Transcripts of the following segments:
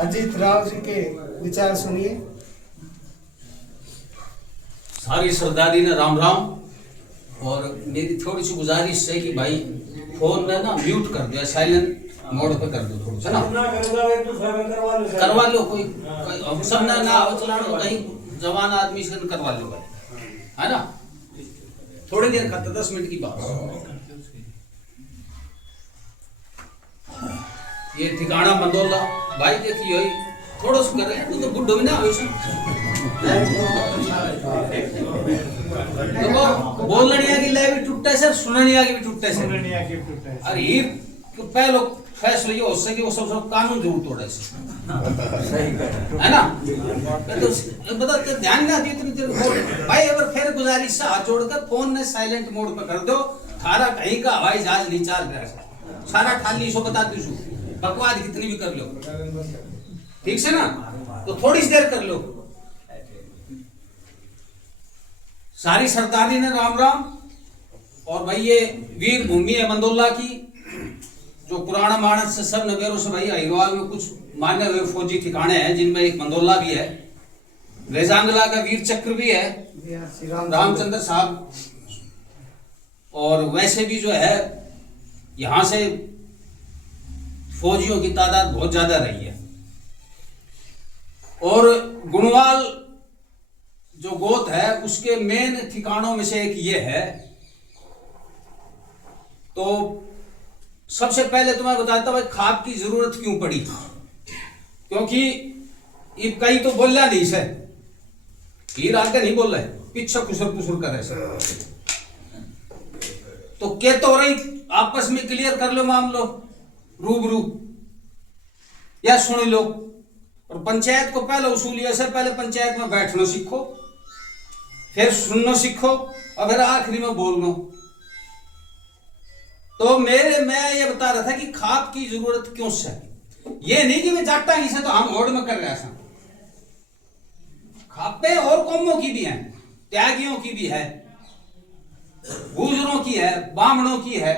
अजीत राव जी के विचार सुनिए। सारी सरदारी ने राम राम। और मेरी थोड़ी सी गुजारिश है कि भाई फोन में ना म्यूट कर दो, साइलेंट मोड पे कर दो थोड़ा सा ना, करवा लो कोई सब ना हो चलानो, कहीं जवान आदमी से करवा लो भाई, है ना। थोड़ी देर का 10 मिनट की बात। ये ठिकाना मंदोला भाई देखिए थोड़ा सा करे तो बुढ़ो भी ना हो देखो बोलने की ले भी टूटे से सुनने की भी टूटे से। अरे ये पहले फैसला ये हो सके वो सब कानून जरूर तोड़े से, है ना। तो बता ध्यान ना दी इतनी देर भाई। अगर फिर गुजारिश से हाथ जोड़कर फोन ने साइलेंट मोड पर कर दो, थारा कहीं का हवाई जहाज नहीं चल रहा, सारा खाली सो बता दू बकवास कितनी भी कर लो, ठीक से ना। तो थोड़ी सी देर कर लो। सारी सरदारी ने राम राम। और भाई ये वीर भूमि है मंदोला की, जो पुराना मानस से सब नगरों से भाई अहिरवाल में कुछ माने हुए फौजी ठिकाने हैं, जिनमें एक मंदोला भी है। रेजांगला का वीर चक्र भी है, रामचंद्र साहब। और वैसे भी जो है यहां से फौजियों की तादाद बहुत ज्यादा रही है। और गुणवाल जो गोत है उसके मेन ठिकानों में से एक ये है। तो सबसे पहले तो मैं बताता हूं खाप की जरूरत क्यों पड़ी, क्योंकि ये कई तो बोल रहा नहीं से, हीर आगे नहीं बोल रहे, पीछे कुसर कुसर कर रहे। तो क्या तो रही आपस में क्लियर कर लो मामलो रूबरू या सुन लो। और पंचायत को पहले उसूलियों से पहले पंचायत में बैठना सीखो, फिर सुनना सीखो और फिर आखिरी में बोलना। तो मैं ये बता रहा था कि खाप की जरूरत क्यों से, ये नहीं कि मैं जाटा ही से तो हम होड़ में कर रहे हैं। खापे और कौमों की भी हैं, त्यागियों की भी है, गुजरों की है, बामणों की है,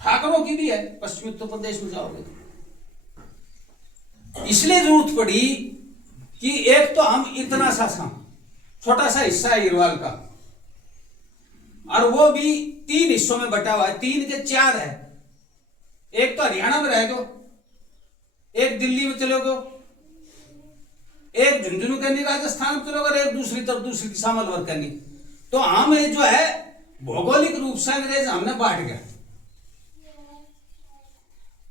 ठाकरों की भी है। पश्चिमी उत्तर प्रदेश में जाओगे तो इसलिए जरूरत पड़ी कि एक तो हम इतना सा छोटा सा हिस्सा है हिरवाल का, और वो भी 3 हिस्सों में बटा हुआ है, 3 के 4 है। एक तो हरियाणा में रह गो, एक दिल्ली में चले गो, एक झुंझुनू करनी राजस्थान में चले गो, एक दूसरी तरफ दूसरी दिशा में लवर करनी। तो हम जो है भौगोलिक रूप से अंग्रेज हमने बांट गया,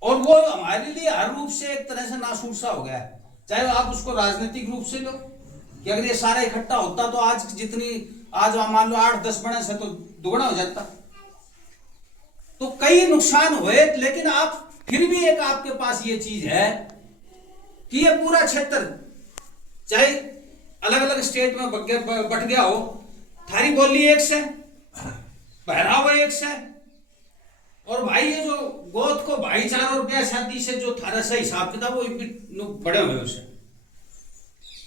और वो हमारे लिए हर रूप से एक तरह से नासूर सा हो गया है। चाहे आप उसको राजनीतिक रूप से लो कि अगर ये सारा इकट्ठा होता तो आज जितनी आज मान लो 8-10 बने से तो दुगना हो जाता। तो कई नुकसान हुए, लेकिन आप फिर भी एक आपके पास ये चीज है कि ये पूरा क्षेत्र चाहे अलग अलग स्टेट में बट गया हो, थारी बोली एक से, पहरावा एक से, और भाई ये जो गोद को भाईचारा और ब्याह शादी से जो थारा सा हिसाब किताब वो बड़े हुए उसे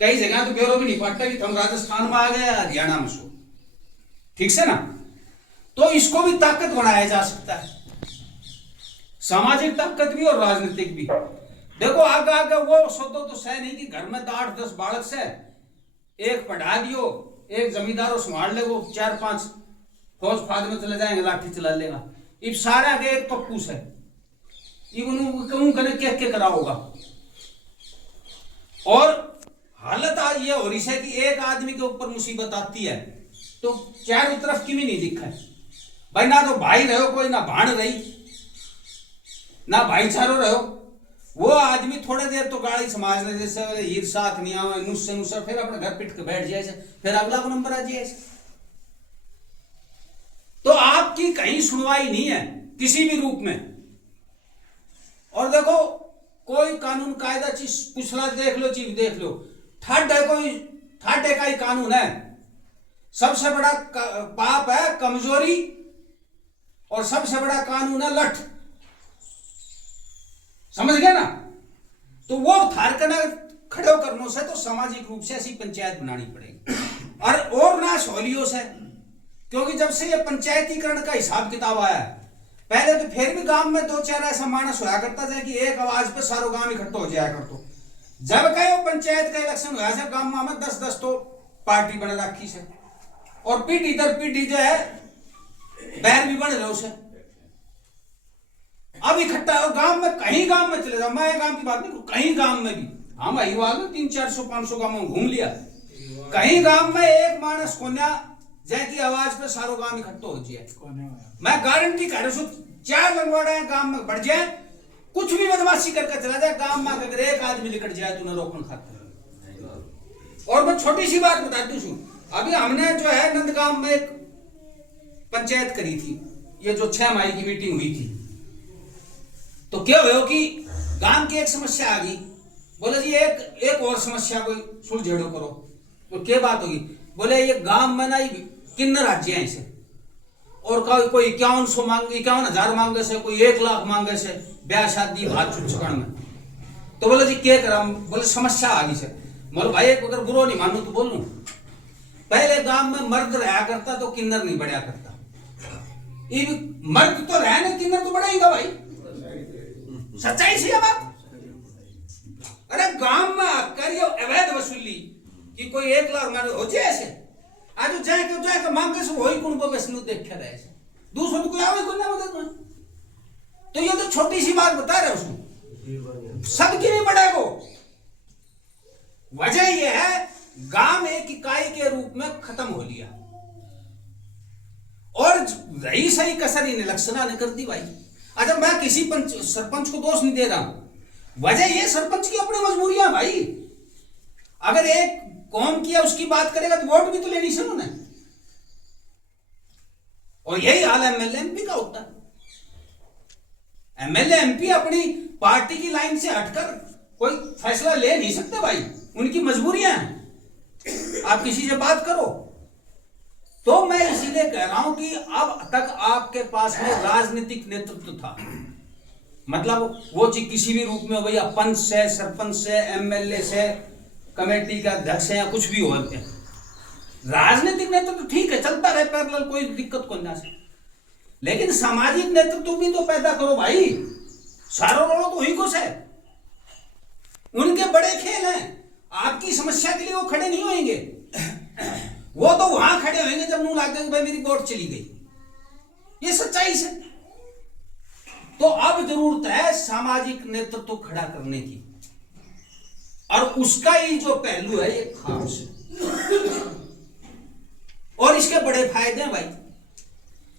कई जगह तो ब्यूरो भी नहीं पाता कि हम राजस्थान में आ गए हरियाणा में सो, ठीक से ना। तो इसको भी ताकत बनाया जा सकता है, सामाजिक ताकत भी और राजनीतिक भी। देखो आगे आगे वो सोचो तो सह नहीं कि घर में तो 8-10 बालक से एक पढ़ा दियो, एक जमींदारों संभाल ले, वो 4-5 फौज फाद में चले जाएंगे, लाठी चला लेगा। इब सारे आगे एक पप्पू से कहूं के करा होगा। और हालत आज ये हो रही है कि एक आदमी के ऊपर मुसीबत आती है तो चारों तरफ की भी नहीं दिखा है भाई, ना तो भाई रहो कोई, ना भाण रही, ना भाईचारो रहो। वो आदमी थोड़े देर तो गाड़ी समाज ने जैसे हीर साथ नहीं आवे नुस्से नुस्से, फिर अपने घर पिट के बैठ जाए, फिर अगला को नंबर आ जाए। तो आपकी कहीं सुनवाई नहीं है किसी भी रूप में। और देखो कोई कानून कायदा चीज पिछला देख लो, चीज देख लो, थर्ड है कोई, थर्ड का ही कानून है। सबसे बड़ा पाप है कमजोरी, और सबसे बड़ा कानून है लठ, समझ गए ना। तो वो थारकना खड़े करने से तो सामाजिक रूप से ऐसी पंचायत बनानी पड़ेगी, और ना सहूलियों से, क्योंकि जब से ये पंचायतीकरण का हिसाब किताब आया है, पहले तो फिर भी गांव में 2-4 ऐसा मानस होया करता था कि एक आवाज पे सारो गांव इकट्ठा हो जाया करतो। जब कहो पंचायत का इलेक्शन हुआ से गांव में 10-10 तो पार्टी बन रखी से और पीढ़ी दर पीढ़ी जो है बैर भी बन रहे उसे। अब इकट्ठा हो गांव में, कहीं गांव में चले जाओ, मैं गांव की बात नहीं, कहीं गांव में भी हम अहिवाल में 300-400-500 गांव में घूम लिया, कहीं गांव में एक मानस कोन्या जैकी आवाज पे सारो गांव इकट्ठो हो जाए। मैं गारंटी कर रहा हूं 4 लंगवाड़ा गांव में बढ़ जाए, कुछ भी बदमाशी करके चला जाए गांव में, अगर एक आदमी निकट जाए तो न रोकन खाता। और मैं छोटी सी बात बताती हूँ, अभी हमने जो है नंदगांव में एक पंचायत करी थी, ये जो 6 मई की मीटिंग हुई थी, तो क्या हुआ कि गांव की एक समस्या आ गई, बोले जी एक और समस्या कोई सुलझेड़ो करो। तो क्या बात होगी, बोले ये गांव में ना किन्नर राज्य है इसे, और कोई 51,000 मांगे से, कोई 1 लाख मांगे से ब्याह शादी हाथ चुचकण में। तो बोले जी क्या करा, बोले समस्या आ गई से। बोले भाई एक अगर बुरो नहीं मानू तो बोलूं, पहले गांव में मर्द रहा करता तो किन्नर नहीं बढ़िया करता, मर्द तो रहा ना, किन्नर तो बढ़ाएगा भाई, सच्चाई सी है बात। अरे गांव में करियो अवैध वसूली कि कोई 1 लाख मारे हो जाए ऐसे, आज जाए मांगे से वही कुण को वैष्णु देखे रहे से, दूसरों को कोई आवे कोई ना मदद में। तो ये तो छोटी सी बात बता रहे उसमें, सबकी नहीं बढ़ेगा। वजह यह है गांव एक इकाई के रूप में खत्म हो लिया, और रही सही कसर इन इलेक्शन ने कर दी भाई। अच्छा मैं किसी सरपंच को दोष नहीं दे रहा हूं, वजह ये सरपंच की अपनी मजबूरियां भाई। अगर एक कौम किया उसकी बात करेगा तो वोट भी तो लेनी सुनो ना, और यही हाल एमएलए एमपी का होता है। एमएलए एमपी अपनी पार्टी की लाइन से हटकर कोई फैसला ले नहीं सकते भाई, उनकी मजबूरियां हैं। आप किसी से बात करो, तो मैं इसीलिए कह रहा हूं कि अब तक आपके पास में राजनीतिक नेतृत्व था, मतलब वो चीज किसी भी रूप में हो, भैया पंच से, सरपंच से, एमएलए से, कमेटी का अध्यक्ष है या कुछ भी हो, राजनीतिक नेतृत्व ठीक है चलता रहे पैरेलल, कोई दिक्कत को ना से, लेकिन सामाजिक नेतृत्व भी तो पैदा करो भाई। सारो रोलो तो वही कुछ है, उनके बड़े खेल हैं, आपकी समस्या के लिए वो खड़े नहीं होंगे, वो तो वहां खड़े होंगे जब नू लगेगा भाई मेरी वोट चली गई, ये सच्चाई से। तो अब जरूरत है सामाजिक नेतृत्व खड़ा करने की, और उसका ही जो पहलू है ये खास है, और इसके बड़े फायदे हैं भाई।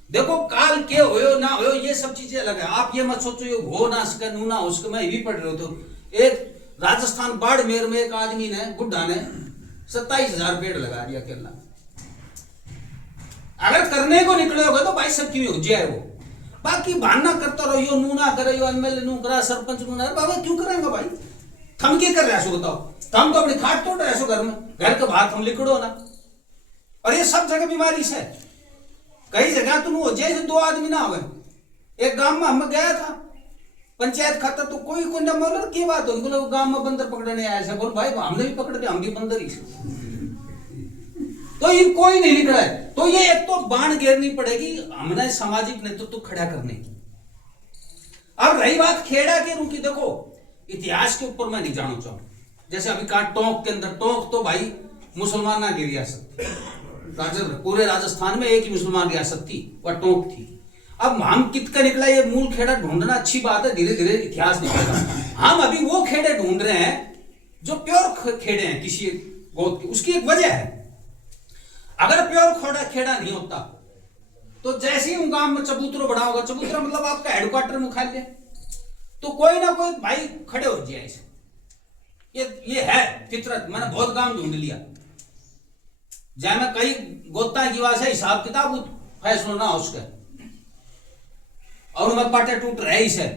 देखो काल के हो ना हो ये सब चीजें अलग है, आप ये मत सोचो ये हो ना सके नू ना हो सके। मैं भी पढ़ रहे हो तो एक राजस्थान बाड़मेर में एक आदमी ने बुढ़ा ने 27,000 पेड़ लगा दिया अकेला। अगर करने को निकले होगा तो भाई सबकी भी हो जाए वो, बाकी बहाना करता रहो यो नू ना करे, यो एमएलए नू करा, सरपंच नू ना, बाबा क्यों करेंगे भाई, थम क्या कर रहे हो बताओ, थम तो अपनी खाट तोड़ रहे हो घर में, घर के बाहर थम लिखड़ो ना। और ये सब जगह बीमारी से, कई जगह तुम हो जैसे 2 आदमी ना हुए। एक गांव में हम गया था पंचायत खाता, तो कोई ना बोला की बात होगी, बोले गांव में बंदर पकड़ने आया से, बोल भाई हमने भी पकड़ दिया, हम भी बंदर ही। तो ये कोई नहीं निकला है, तो ये एक तो बाण घेरनी पड़ेगी हमने सामाजिक नेतृत्व खड़ा करने की। अब रही बात खेड़ा के रूप की, देखो इतिहास के ऊपर मैं नहीं जानना चाहूँ, जैसे अभी कहा टोंक के अंदर, टोंक तो भाई मुसलमान की रियासत, पूरे राजस्थान में एक ही मुसलमान रियासत थी, वह टोंक थी। अब हम कित का निकला ये मूल खेड़ा ढूंढना अच्छी बात है, धीरे धीरे इतिहास निकलेगा। हम अभी वो खेड़े ढूंढ रहे हैं जो प्योर खेड़े हैं किसी गोद के, उसकी एक वजह है। अगर प्योर खेड़ा नहीं होता तो जैसे ही गांव में चबूतरा बड़ा होगा, चबूतरा मतलब आपका हेडक्वार्टर मुख्यालय, तो कोई ना कोई भाई खड़े हो जाए इसे, ये है फितरत। मैंने बहुत गांव ढूंढ लिया जहां में कई गोता की वास है, हिसाब किताब फैसला ना उसका, और उनमें पाटे टूट रहे इसे।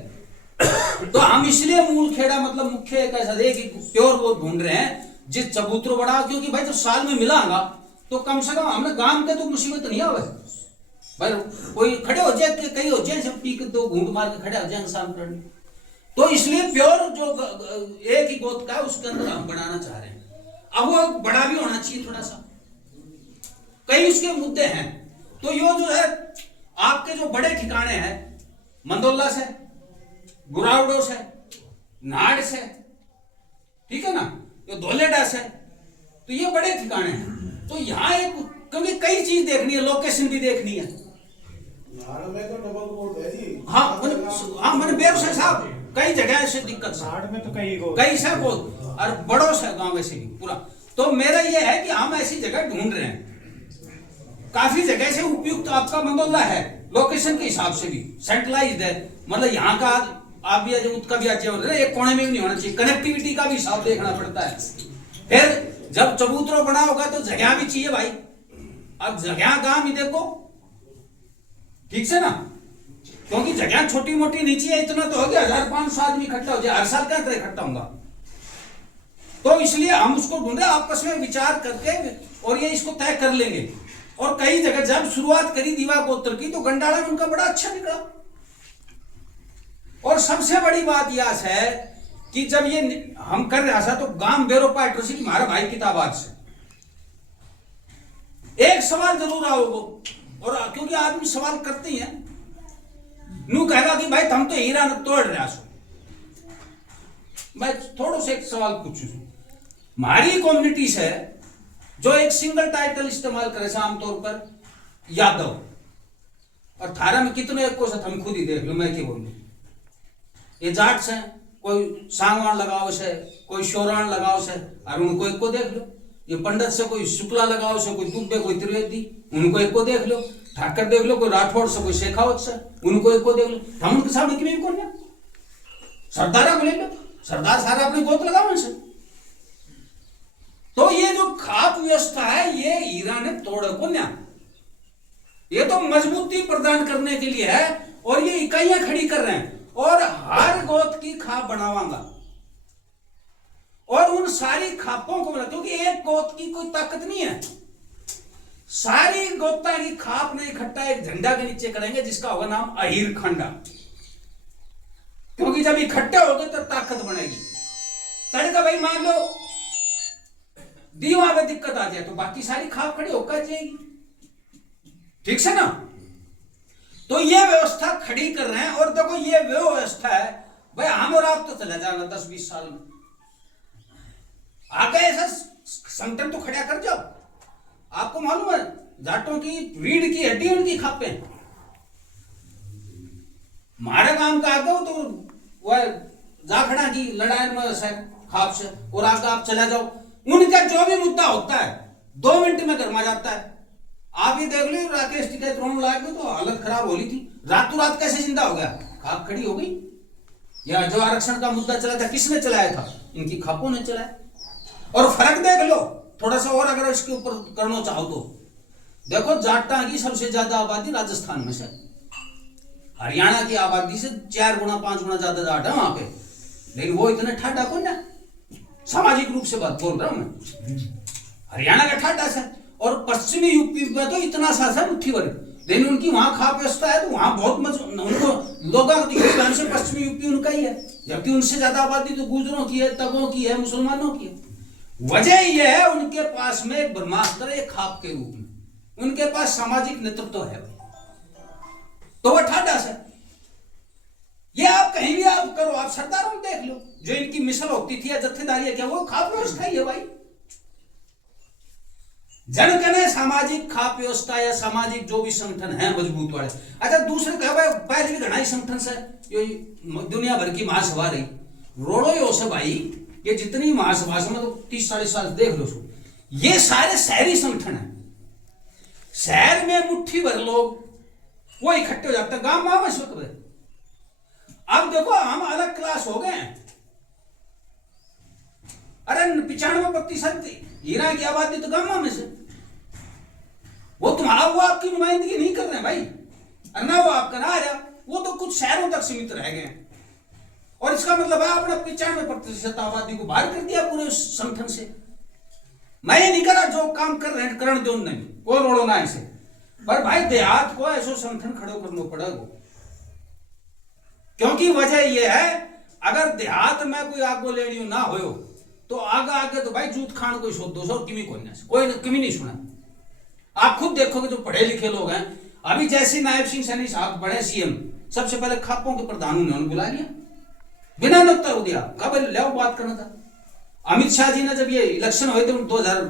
तो हम इसलिए मूल खेड़ा मतलब मुख्य एक ऐसा एक प्योर वो ढूंढ रहे हैं जिस चबूतरो बड़ा, क्योंकि भाई जब साल में मिलागा तो कम से कम हमने गांव के तो मुसीबत नहीं आवे भाई, कोई खड़े हो जाए, कई हो जाए सब पी के 2 घूंट मार के खड़े हो जाएंगे शाम करने। तो इसलिए प्योर जो एक ही गोत का है उसके अंदर हम बनाना चाह रहे हैं। अब वो बड़ा भी होना चाहिए थोड़ा सा, कई उसके मुद्दे हैं। तो यो जो है आपके जो बड़े ठिकाने हैं, मंदोला से, गुरावडो से, नाड़ से, ठीक है ना, धोलेडास है, तो ये बड़े ठिकाने हैं। तो यहाँ एक, क्योंकि कई चीज देखनी है, लोकेशन भी देखनी है। में तो डबल कोट है जी। हाँ मैंने बेगूसराय साहब कई जगह से दिक्कत घाट में तो कई से बहुत, और बड़ों से गांव में से भी पूरा। तो मेरा ये है कि हम ऐसी जगह ढूंढ रहे हैं, काफी जगह से उपयुक्त आपका मंदोला है, लोकेशन के हिसाब से भी सेंट्रलाइज्ड है, मतलब यहाँ का आप भी उसका भी अच्छे होना, एक कोने में भी नहीं होना चाहिए, कनेक्टिविटी का भी हिसाब देखना पड़ता है। फिर जब चबूतरा बना होगा तो जगह भी चाहिए भाई। अब जगह गांव ही देखो, ठीक से ना, क्योंकि जगह छोटी मोटी नहीं चाहिए, इतना तो हो गया 1500 आदमी इकट्ठा हो जाए, हर साल क्या तरह इकट्ठा होगा। तो इसलिए हम उसको ढूंढे, आपस में विचार करके, और ये इसको तय कर लेंगे। और कई जगह जब शुरुआत करी दीवा गोत्र की, तो गंडाला में उनका बड़ा अच्छा निकला। और सबसे बड़ी बात यह है कि जब ये हम कर रहा था, तो गांव बेरोपा एट्रोसिटी हमारा भाई किताबाद से एक सवाल जरूर आओगे, और क्योंकि आदमी सवाल करते ही हैं, नू कहेगा कि भाई तुम तो हीरा न तोड़ रहा सो। मैं थोड़ा सा एक सवाल पूछू, हमारी कम्युनिटी से जो एक सिंगल टाइटल इस्तेमाल करे आमतौर पर यादव, और थारा में कितने को से हम खुद ही देख लो, मैं क्या बोलूं, ये जाट से कोई सांगवान लगाओ से, कोई शोरान लगाओ से, और उनको एक को देख लो, ये पंडित से कोई शुक्ला लगाओ से, कोई दुब्बे, कोई त्रिवेदी, उनको एक को देख लो, ठाकर देख लो, कोई राठौड़ से, कोई शेखावत से, उनको एक को देख लो। हम उनके सामने क्यों कौन है? सरदारा को ले लो, सरदार सारा अपनी गोत लगाओ इनसे। तो ये जो खाप व्यवस्था है, ये हीरा ने तोड़े को न्या, ये तो मजबूती प्रदान करने के लिए है, और ये इकाइयां खड़ी कर रहे हैं, और हर गोत की खाप बनावांगा, और उन सारी खापों को, क्योंकि एक गोत की कोई ताकत नहीं है, सारी गोता की खाप ने इकट्ठा एक झंडा के नीचे करेंगे, जिसका होगा नाम अहीर खंडा। क्योंकि जब इकट्ठे हो गए तो ताकत बनेगी। तड़का भाई मान लो दीवा में दिक्कत आ जाए, तो बाकी सारी खाप खड़ी होकर जाएगी, ठीक से ना। तो ये व्यवस्था खड़ी कर रहे हैं, और देखो ये व्यवस्था है भाई, हम और आप तो चले जाएगा 10-20 साल में, आगे ऐसा संगठन तो खड़ा कर जाओ। आपको मालूम है जाटों की रीढ़ की हड्डी उनकी खापे, हमारे काम का आगे तो वह जाखड़ा की लड़ाई में से खाप से, और आगे आप चला जाओ, उनका जो भी मुद्दा होता है 2 मिनट में गरमा जाता है। आप ये देख लो, राकेश टिकैत रोने लगे तो हालत खराब हो रही थी, रातों रात कैसे जिंदा हो गया, खाप खड़ी हो गई। या जो आरक्षण का मुद्दा चला था, किसने चलाया था? इनकी खापों ने चलाया। और फर्क देख लो थोड़ा सा, और अगर इसके ऊपर करना चाहो तो देखो, जाटा की सबसे ज्यादा आबादी राजस्थान में से, हरियाणा की आबादी से 4 गुना 5 गुना ज्यादा जाट है वहां पे, लेकिन वो इतने ठाडा कौन है? सामाजिक रूप से बात बोल रहा हूं मैं, हरियाणा का ठाडा से, और पश्चिमी यूपी में तो इतना सा सा मुट्ठी भर, लेकिन उनकी वहां खाप व्यवस्था है, तो वहां बहुत उनको लोगों को से पश्चिमी यूपी उनका ही है, जबकि उनसे ज्यादा आबादी तो गुजरों की है, तगों की है, मुसलमानों की है। वजह यह है उनके पास में एक ब्रह्मास्त्र है खाप के रूप में, उनके पास सामाजिक नेतृत्व है, तो वह ठाडा से। ये आप कहीं भी आप करो, आप सरदारों में देख लो, जो इनकी मिसल होती थी या जत्थेदारी क्या, वो खाप व्यवस्था ही है भाई। जनगण सामाजिक खाप व्यवस्था या सामाजिक जो भी संगठन है मजबूत वाले। अच्छा दूसरे कहा पहले भी घना संगठन से दुनिया भर की महासभा रही, रोड़ो यो से भाई, ये जितनी महासभा से मतलब 30-40 साल देख लो, ये सारे शहरी संगठन है, शहर में मुट्ठी भर लोग वो इकट्ठे हो जाते हैं, गांव में इस वक्त। अब देखो हम अलग क्लास हो गए हैं, अरे 95% हीरा की आबादी तो गांव में से, वो तुम्हारा वो आपकी नुमाइंदगी नहीं कर रहे हैं भाई, और ना वो आपका ना रहा, वो तो कुछ शहरों तक सीमित रह गए हैं, और इसका मतलब है आपने 95% आबादी को बाहर कर दिया पूरे संगठन से। मैं ये नहीं करा जो काम कर रहे हैं करण दो नहीं, कोई रोड़ो ना ऐसे, पर भाई देहात को ऐसा संगठन खड़ो करना पड़ेगा, क्योंकि वजह यह है अगर देहात में कोई आगो लेनी ना हो तो आगे आगे तो भाई जूत खान कोई शोध 200 किमी कोई किमी नहीं सुना। आप खुद देखोगे जो पढ़े लिखे लोग हैं, अभी जैसे नायब सिंह सैनी साहब बड़े सीएम, सबसे पहले खापों के प्रधान उन्होंने बुला लिया, बिना नोटर हो दिया, कब ले बात करना था। अमित शाह जी ने जब ये इलेक्शन हुए थे 2000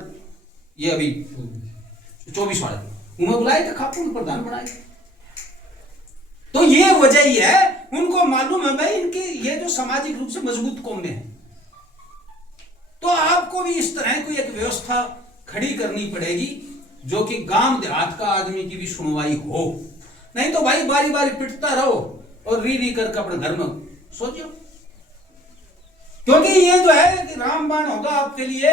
ये अभी 24 वाले उन्हें बुलाए थे, खापू में प्रधान बनाए। तो ये वजह ही है, उनको मालूम है भाई इनकी ये जो सामाजिक रूप से मजबूत कौमें हैं। तो आपको भी इस तरह कोई एक व्यवस्था खड़ी करनी पड़ेगी जो कि गांव देहात का आदमी की भी सुनवाई हो, नहीं तो भाई बारी बारी पिटता रहो और री करके अपने घर में सोचो। क्योंकि ये जो है कि रामबाण होगा आपके लिए,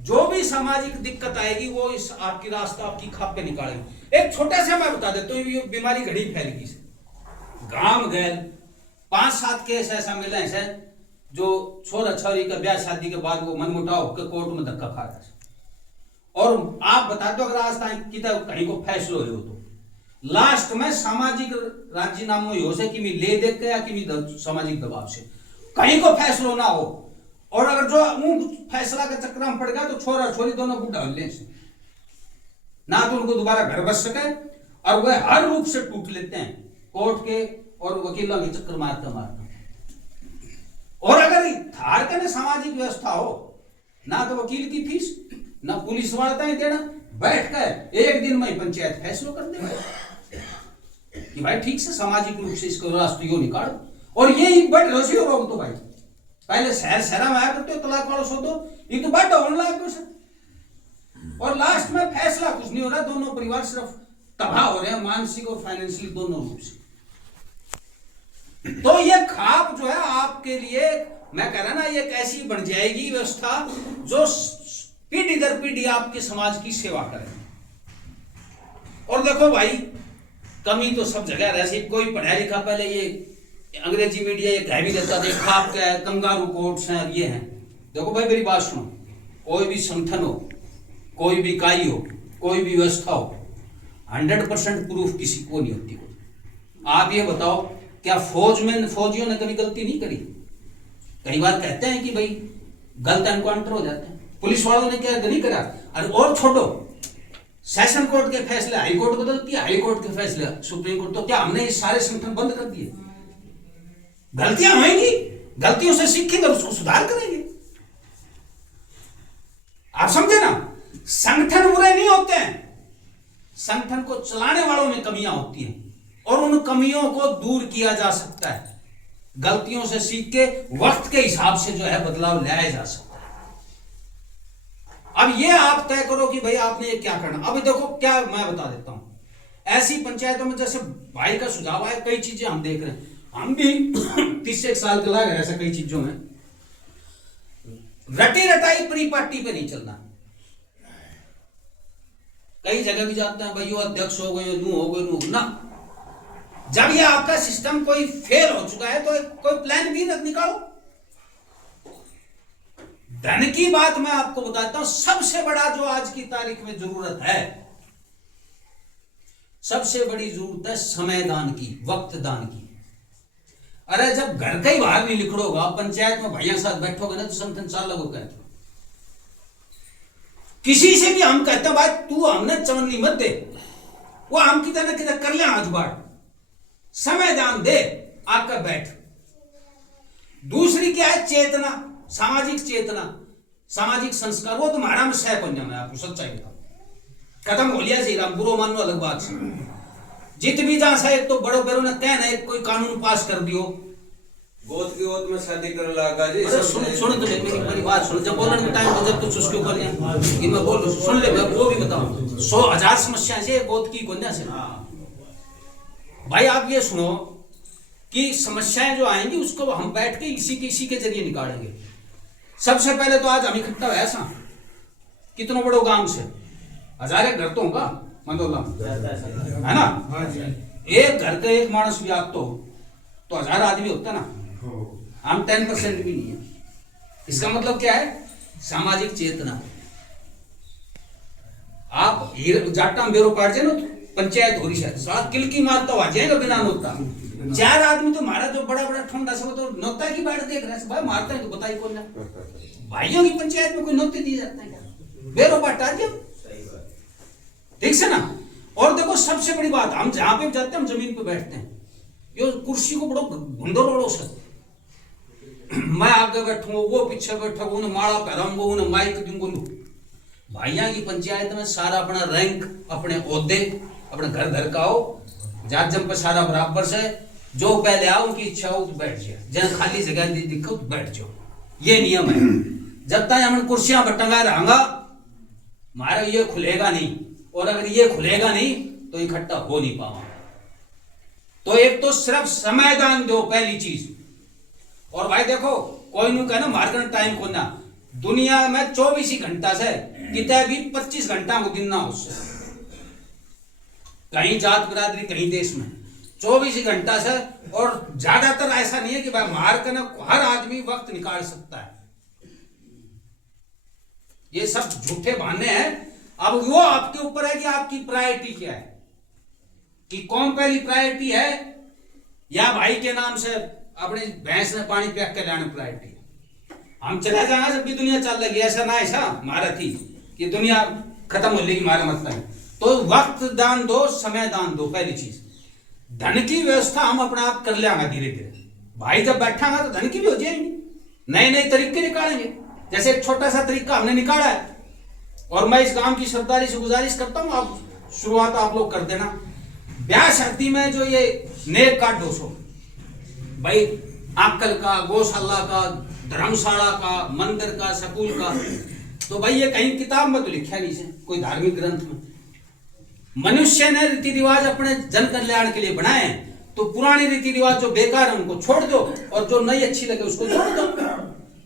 जो भी सामाजिक दिक्कत आएगी वो इस आपकी रास्ता आपकी खाप पे निकालेगी। एक छोटा सा मैं बता देता हूँ, ये बीमारी घड़ी फैल गई से गांव गए 5-7 केस ऐसा मिले हैं जो छोरा छोरी का ब्याह शादी के बाद वो मनमुटाव होकर कोर्ट में धक्का खा रहा है। और आप बता दो अगर आज तक कहीं को फैसलो हो तो लास्ट में सामाजिक राजीनामा हो से कि ले दे के या कि सामाजिक दबाव से कहीं को फैसलो ना हो। और अगर जो फैसला के चक्कर में पड़ गया तो छोरा छोरी दोनों बूढ़ा ले से ना तो उनको दोबारा घर बस सके, और वह हर रूप से टूट लेते हैं कोर्ट के और वकीलों के चक्कर मारते मारते। और अगर थार के सामाजिक व्यवस्था हो ना तो वकील की फीस ना पुलिस वाला ही देना, बैठ कर एक दिन में पंचायत फैसला कर दे कि भाई ठीक से सामाजिक रूप से इसको रास्ते यो निकालो। और ये बड़ रसी हो रोग तो भाई पहले शहर शहरा में आया करते हो तलाक वालों सो दो, ये तो बड़ा ऑनलाइन और लास्ट में फैसला कुछ नहीं हो रहा, दोनों परिवार सिर्फ तबाह हो रहे हैं मानसिक और फाइनेंशियली दोनों रूप से। तो ये खाप जो है आपके लिए मैं कह रहा ना ये एक ऐसी बन जाएगी व्यवस्था जो पीढ़ी दर पीढ़ी आपके समाज की सेवा करे। और देखो भाई कमी तो सब जगह रहती, कोई पढ़ा लिखा पहले ये अंग्रेजी मीडिया ये कह भी देता था खाप क्या है, कंगारू कोर्ट्स हैं ये हैं। देखो भाई मेरी बात सुनो, कोई भी संगठन हो, कोई भी इकाई हो, कोई भी व्यवस्था हो, 100% प्रूफ किसी को नहीं होती। आप ये बताओ क्या फौजियों ने कभी गलती नहीं करी? कई बार कहते हैं कि भाई गलत एनकाउंटर हो जाते हैं, पुलिस वालों ने क्या नहीं करा। अरे और छोड़ो, सेशन कोर्ट के फैसले हाई कोर्ट बदलती है, हाई कोर्ट के फैसले सुप्रीम कोर्ट, तो क्या हमने ये सारे संगठन बंद कर दिए? गलतियां होंगी, गलतियों से सीखेंगे और उसको सुधार करेंगे। आप समझे ना, संगठन बुरे नहीं होते हैं, संगठन को चलाने वालों में कमियां होती हैं और उन कमियों को दूर किया जा सकता है। गलतियों से सीख के वक्त के हिसाब से जो है बदलाव लाया जा सकता है। अब ये आप तय करो कि भाई आपने ये क्या करना। अभी देखो क्या मैं बता देता हूं, ऐसी पंचायतों में जैसे भाई का सुझाव है, कई चीजें हम देख रहे हैं, हम भी 30 साल के लगे ऐसा कई चीजों में रटी रटाई परिपाटी पे नहीं चलना। कई जगह भी जाते हैं भाई यो अध्यक्ष हो गए, नू हो गए, नू ना। जब ये आपका सिस्टम कोई फेल हो चुका है तो कोई प्लान बी निकालो। धन की बात मैं आपको बताता हूं, सबसे बड़ा जो आज की तारीख में जरूरत है, सबसे बड़ी जरूरत है समय दान की, वक्त दान की। अरे जब घर का ही बाहर नहीं निकलोगा, पंचायत में भैया साथ बैठोगे ना तो संगठन चालू हो गए। किसी से भी हम कहते हैं भाई तू हमने चवन्नी मत दे, वो हम किधर न किधर कर ले आज बार, समय दान दे आकर बैठ। दूसरी क्या है? चेतना, सामाजिक चेतना, सामाजिक संस्कार, वो तुम्हारा में सह पंजा में आपको सच्चाई बता खत्म हो लिया जी राम, बुरो मानो अलग बात से। जित भी जहां से एक तो बड़ो बेरो ने कहना है कोई कानून पास कर दियो, गोद की गोद में शादी करने लगा जी। सुन तो मेरी बात सुनो, जब बोलने में टाइम हो जब कुछ उसके ऊपर कि मैं बोल सुन ले, मैं वो भी बताऊं 100,000 समस्याएं से गोद की कन्या से। भाई आप ये सुनो कि समस्याएं जो आएंगी उसको हम बैठ के इसी के जरिए निकालेंगे। सबसे पहले तो आज हम इकट्ठा हुआ ऐसा कितनों बड़ो गांव से 1000 घर तो होगा मंदोला है ना, एक घर का एक मानस भी आप तो 1000 आदमी होता ना, हम 10% भी नहीं है। इसका मतलब क्या है? सामाजिक चेतना। आप जाटा बेरो पाट जाए ना पंचायत हो रही है, साथ किलकी मारता हुआ जाएगा बिना नोता। 4 आदमी तो मारा जो बड़ा बड़ा ठंडा सब तो नोता की बैठ देख रहे हैं, भाई मारता है तो बताइए कौन ना। भाइयों की पंचायत में कोई नोते दिए जाते हैं, बेरो पाटा जी, ठीक से ना। और देखो सबसे बड़ी बात, हम जहां पे जाते हैं हम जमीन पे बैठते हैं, ये कुर्सी को बड़ो घुंडो रोड़ो सकते मैं आगे बैठूंगा, वो पीछे बैठा, उन्हें माला पहराऊंगा, उन्हें माइक दूंगा। भाइयों की पंचायत में सारा अपना रैंक, अपने ओहदे, अपने घर घर का हो, जात जम पर सारा बराबर से, जो पहले आओ उनकी इच्छा हो तो बैठ जाए, जहाँ खाली जगह दिखो तो बैठ जाओ, ये नियम है। जब तक हम कुर्सियां बटंगा रहेंगा हमारा ये खुलेगा नहीं, और अगर ये खुलेगा नहीं तो इकट्ठा हो नहीं पावा। तो एक तो सिर्फ समय दान दो, पहली चीज। और भाई देखो, कोई नु कहना मार्केट टाइम को ना, दुनिया में 24 ही घंटा से कितने भी 25 घंटा को दिन ना हो, कहीं जात बिरादरी कहीं देश में 24 ही घंटा से। और ज्यादातर ऐसा नहीं है कि भाई मार्केट ना हर आदमी वक्त निकाल सकता है, ये सब झूठे बहाने हैं। अब वो आपके ऊपर है कि आपकी प्रायोरिटी क्या है, कि कौन पहली प्रायोरिटी है, या भाई के नाम से अपनी भैंस ने पानी फेंक के लाने प्रायोरिटी है। हम चले जाएंगे जब भी दुनिया चल लगी, ऐसा ना ऐसा हमारा थी कि दुनिया खत्म हो लेगी, हमारा मतलब है। तो वक्त दान दो, समय दान दो, पहली चीज। धन की व्यवस्था हम अपने आप कर लेंगे धीरे धीरे। भाई जब बैठांगा तो धन की भी हो जाएंगी, नए नए तरीके निकालेंगे। जैसे एक छोटा सा तरीका हमने निकाला है, और मैं इस गांव की सरदारी से गुजारिश करता हूं, आप शुरुआत आप लोग कर देना। ब्याह शादी में जो ये नेक का डोसो, भाई आकल का, गौशाला का, धर्मशाला का, मंदिर का, स्कूल का, तो भाई ये कहीं किताब में तो लिखा नहीं है, कोई धार्मिक ग्रंथ में। मनुष्य ने रीति रिवाज अपने जन कल्याण के लिए बनाए, तो पुरानी रीति रिवाज जो बेकार है उनको छोड़ दो, और जो नई अच्छी लगे उसको जोड़ दो।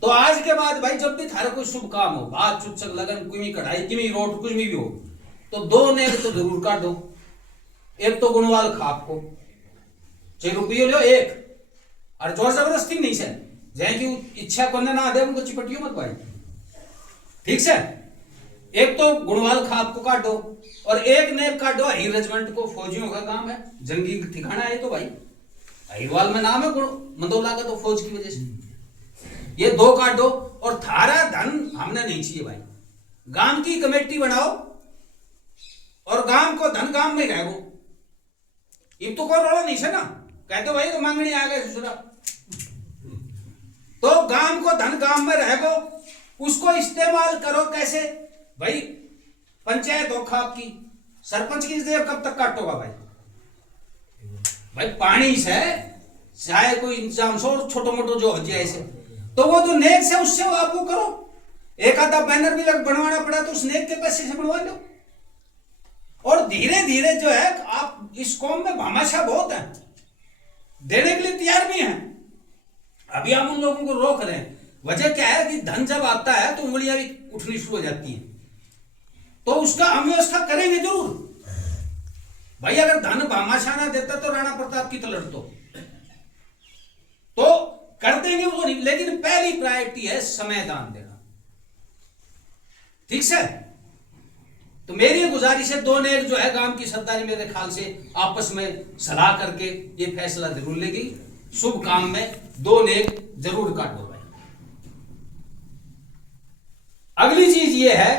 तो आज के बाद भाई जब भी थारा कोई शुभ काम हो, बात चुचक लगन, कुमी कढ़ाई, किमी रोट, कुछ भी हो, तो 2 नेक तो जरूर काट दो। एक तो गुणवाल खाप को 6 रुपये लो एक, और जोर जबरदस्ती नहीं से, जैसे कि इच्छा करने ना दे उनको चिपटियो मत भाई, ठीक से। एक तो गुणवाल खाप को काट दो, और एक नेक काट दो हिर रेजिमेंट को, फौजियों का काम है, जंगी ठिकाना है तो भाई हिरवाल में नाम है मंदोला का, तो फौज की वजह से ये 2 काट दो। और थारा धन हमने नहीं चाहिए भाई, गांव की कमेटी बनाओ, और गांव को धन गांव में रहेगो। ये तो कोई रोड़ा नहीं है ना, कहते भाई तो मांगनी आ गए ससुरा, तो गांव को धन गांव में रहेगो, उसको इस्तेमाल करो। कैसे भाई, पंचायत हो खाप की, सरपंच की देव कब तक काटोगा भाई? भाई पानी से चाहे कोई इंतजाम सो छोटो मोटो जो हो जाए ऐसे, तो वो जो नेक से उससे आप वो करो। एक आधा बैनर भी लग बनवाना पड़ा तो उस नेक के पैसे से बनवा लो। और धीरे धीरे जो है, आप इस कौम में भामाशाह बहुत है, देने के लिए तैयार भी हैं। अभी हम उन लोगों को रोक रहे हैं, वजह क्या है कि धन जब आता है तो उंगलियां भी उठनी शुरू हो जाती हैं, तो उसका हम व्यवस्था करेंगे जरूर भाई। अगर धन भामाशाह ना देता तो राणा प्रताप की तो लड़तो, तो कर देंगे वो नहीं, लेकिन पहली प्रायोरिटी है समय दान देना, ठीक से। तो मेरी गुजारिश है, 2 नेक जो है गांव की सरदारी मेरे ख्याल से आपस में सलाह करके ये फैसला जरूर लेगी, शुभ काम में 2 नेक जरूर काटो भाई। अगली चीज ये है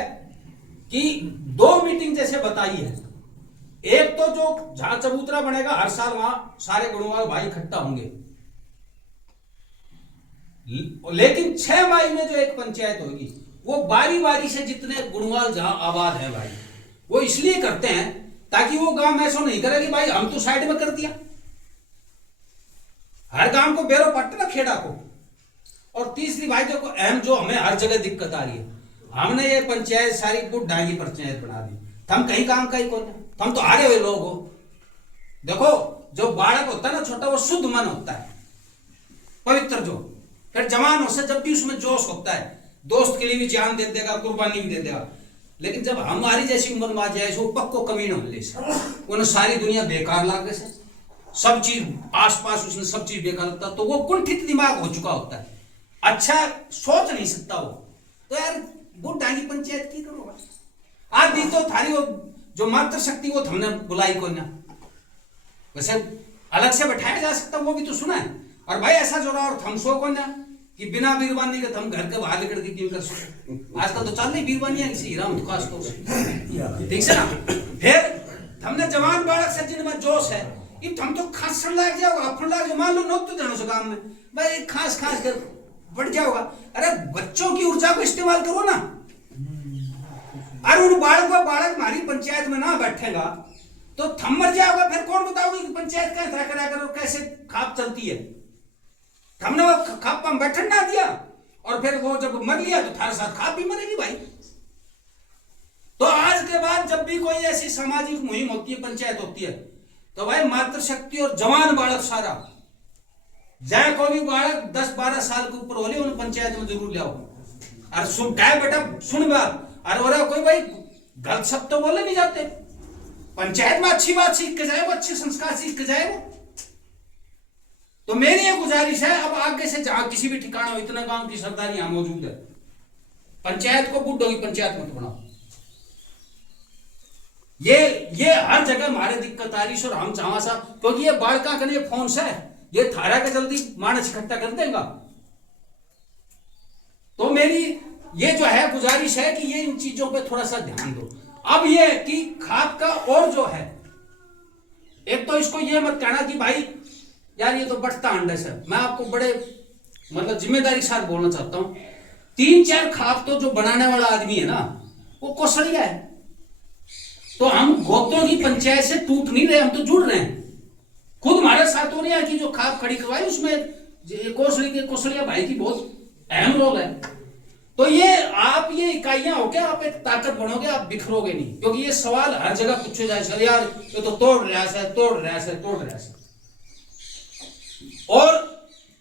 कि 2 मीटिंग जैसे बताई है, एक तो जो जहां चबूतरा बनेगा हर साल वहां सारे गुणवाल भाई इकट्ठा होंगे, लेकिन 6 माई में जो एक पंचायत होगी वो बारी बारी से जितने गुणवाल जहां आबाद है भाई, वो इसलिए करते हैं ताकि वो गांव में ऐसा नहीं करे कि भाई हम तो साइड में कर दिया। हर गांव को बेरो पट्ट ना खेड़ा को। और तीसरी भाई देखो अहम जो हमें हर जगह दिक्कत आ रही है, हमने ये पंचायत सारी बुढ़ा की पंचायत बना दी, हम कहीं काम का ही कौन, हम तो हारे हुए लोग हो। देखो जो बालक होता है ना छोटा, वो शुद्ध मन होता है, पवित्र जो, फिर जवान हो से जब भी उसमें जोश होता है, दोस्त के लिए भी जान दे देगा, कुर्बानी भी दे देगा। लेकिन जब हमारी जैसी उम्र में आ जाए वो पक्को कमीन हो ले, उन्हें सारी दुनिया बेकार लागे से, सब चीज आसपास उसने सब चीज बेकार लगता, तो वो कुंठित दिमाग हो चुका होता है, अच्छा सोच नहीं सकता वो। तो यार बुढ़ा की पंचायत की करो आज दी, तो थारी वो जो मात्र शक्ति वो हमने बुलाई को ना, वैसे अलग से बैठाया जा सकता, वो भी तो सुना है। और भाई ऐसा जो रहा और थमसो को ना कि बिना बीरबानी के हम घर के बाहर निकल के क्यों कर सकते, आजकल तो चल रही बीरबानी है किसी राम खास तो ठीक है ना। फिर हमने जवान बालक से जिनमें जोश है, ये हम तो खास लग जाओ, अपन लग जाओ, मान लो नौत तो जानो से काम में भाई खास खास कर बढ़ जाओगा। अरे बच्चों की ऊर्जा को इस्तेमाल करो ना। अरे उन बालक हमारी पंचायत में ना बैठेगा तो थम मर जाओगा, फिर कौन बताओगे कि पंचायत का तरह करा करो कैसे खाप चलती है। हमने वो खाप में बैठन ना दिया और फिर वो जब मर लिया तो थारे साथ खाप भी मरेगी भाई। तो आज के बाद जब भी कोई ऐसी सामाजिक मुहिम होती है, पंचायत होती है, तो भाई मातृशक्ति और जवान बालक सारा जाए, कोई भी बालक 10-12 साल के ऊपर होले उन पंचायत में जरूर ले आओ। और सुन क्या बेटा सुन बात, और कोई भाई गलत शब्द तो बोले नहीं जाते। पंचायत में अच्छी बात सीख के जाए वो, अच्छे संस्कार सीख के जाए वो। तो मेरी ये गुजारिश है, अब आगे से जहां किसी भी ठिकाना हो, इतना गांव की सरदार यहां मौजूद है, पंचायत को बुड्ढों की पंचायत मत बनाओ। ये हर जगह हमारे दिक्कत आ रही है और हम चाहवा सा, क्योंकि ये बालका के लिए फोन से ये थारा के जल्दी मानस इकट्ठा कर देगा। तो मेरी ये जो है गुजारिश है कि ये इन चीजों पे थोड़ा सा ध्यान दो। अब ये कि खाद का और जो है, एक तो इसको ये मत कहना कि भाई यार ये तो बढ़ता अंडा है। मैं आपको बड़े मतलब जिम्मेदारी के साथ बोलना चाहता हूं, 3-4 खाद तो जो बनाने वाला आदमी है ना वो कौशलिया है। तो हम गोतों की पंचायत से टूट नहीं रहे, हम तो जुड़ रहे हैं। खुद हमारे साथ हो रही है कि जो खाप खड़ी करवाई उसमें कौशलिया भाई की बहुत अहम रोल है। तो ये आप ये इकाइयां हो क्या, आप एक ताकत बनोगे, आप बिखरोगे नहीं। क्योंकि ये सवाल हर जगह पूछे जाए, यार ये तो तोड़ रहा है। और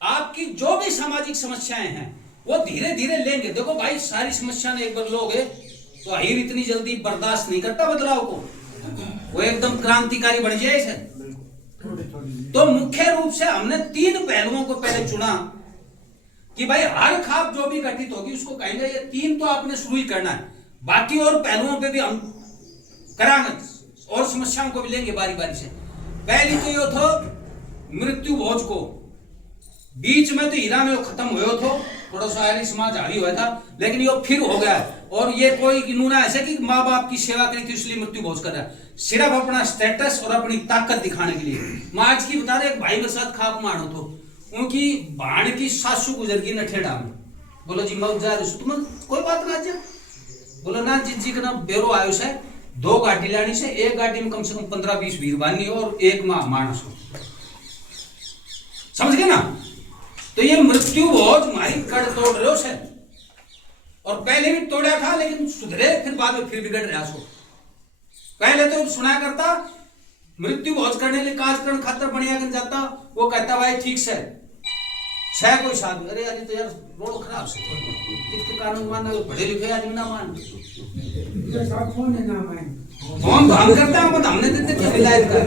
आपकी जो भी सामाजिक समस्याएं हैं वो धीरे धीरे लेंगे। देखो भाई सारी समस्या ने एक बार लोगे तो अहिर इतनी जल्दी बर्दाश्त नहीं करता बदलाव को, वो एकदम क्रांतिकारी बन जाए इसे। तो मुख्य रूप से हमने 3 पहलुओं को पहले चुना कि भाई हर खाप जो भी गठित होगी उसको कहेंगे ये 3 तो आपने शुरू ही करना है, बाकी और पहलुओं पे भी हम करांगे और समस्याओं को भी लेंगे बारी बारी से। पहली तो यो थो मृत्यु भोज को, बीच में तो हीरा में खत्म हुए थो, थोड़ा सा आर्य समाज हावी हुआ था, लेकिन ये फिर हो गया। और ये कोई नूना ऐसे कि माँ बाप की सेवा करी थी इसलिए मृत्यु भोज कर रहा है, सिर्फ अपना स्टेटस और अपनी ताकत दिखाने के लिए। मैं आज की बता रहे एक भाई के साथ खाप मारो तो उनकी भाड़ की सासू गुजर गई नठेड़ा में। बोलो जी मैं जा रही तुम कोई बात ना जा, बोलो ना जी का ना बेरो आयो से 2 गाड़ी लानी से, एक गाड़ी में कम से कम 15-20 भीड़ बांधनी और एक मानस हो, समझ गए ना। तो ये मृत्यु भोज हमारी कड़ तोड़ रहे हो से, और पहले भी तोड़ा था लेकिन सुधरे, फिर बाद में फिर बिगड़ रहा सो। पहले तो सुना करता मृत्यु भोज करने लिए काजकरण खातर बढ़िया कर जाता, वो कहता भाई ठीक से 6 कोई साथ, अरे यार तो यार रोड खराब से कितने कानून मानना, पढ़े लिखे आदमी ना मान फोन तो हम करते हैं, हमने देते हिदायत कर।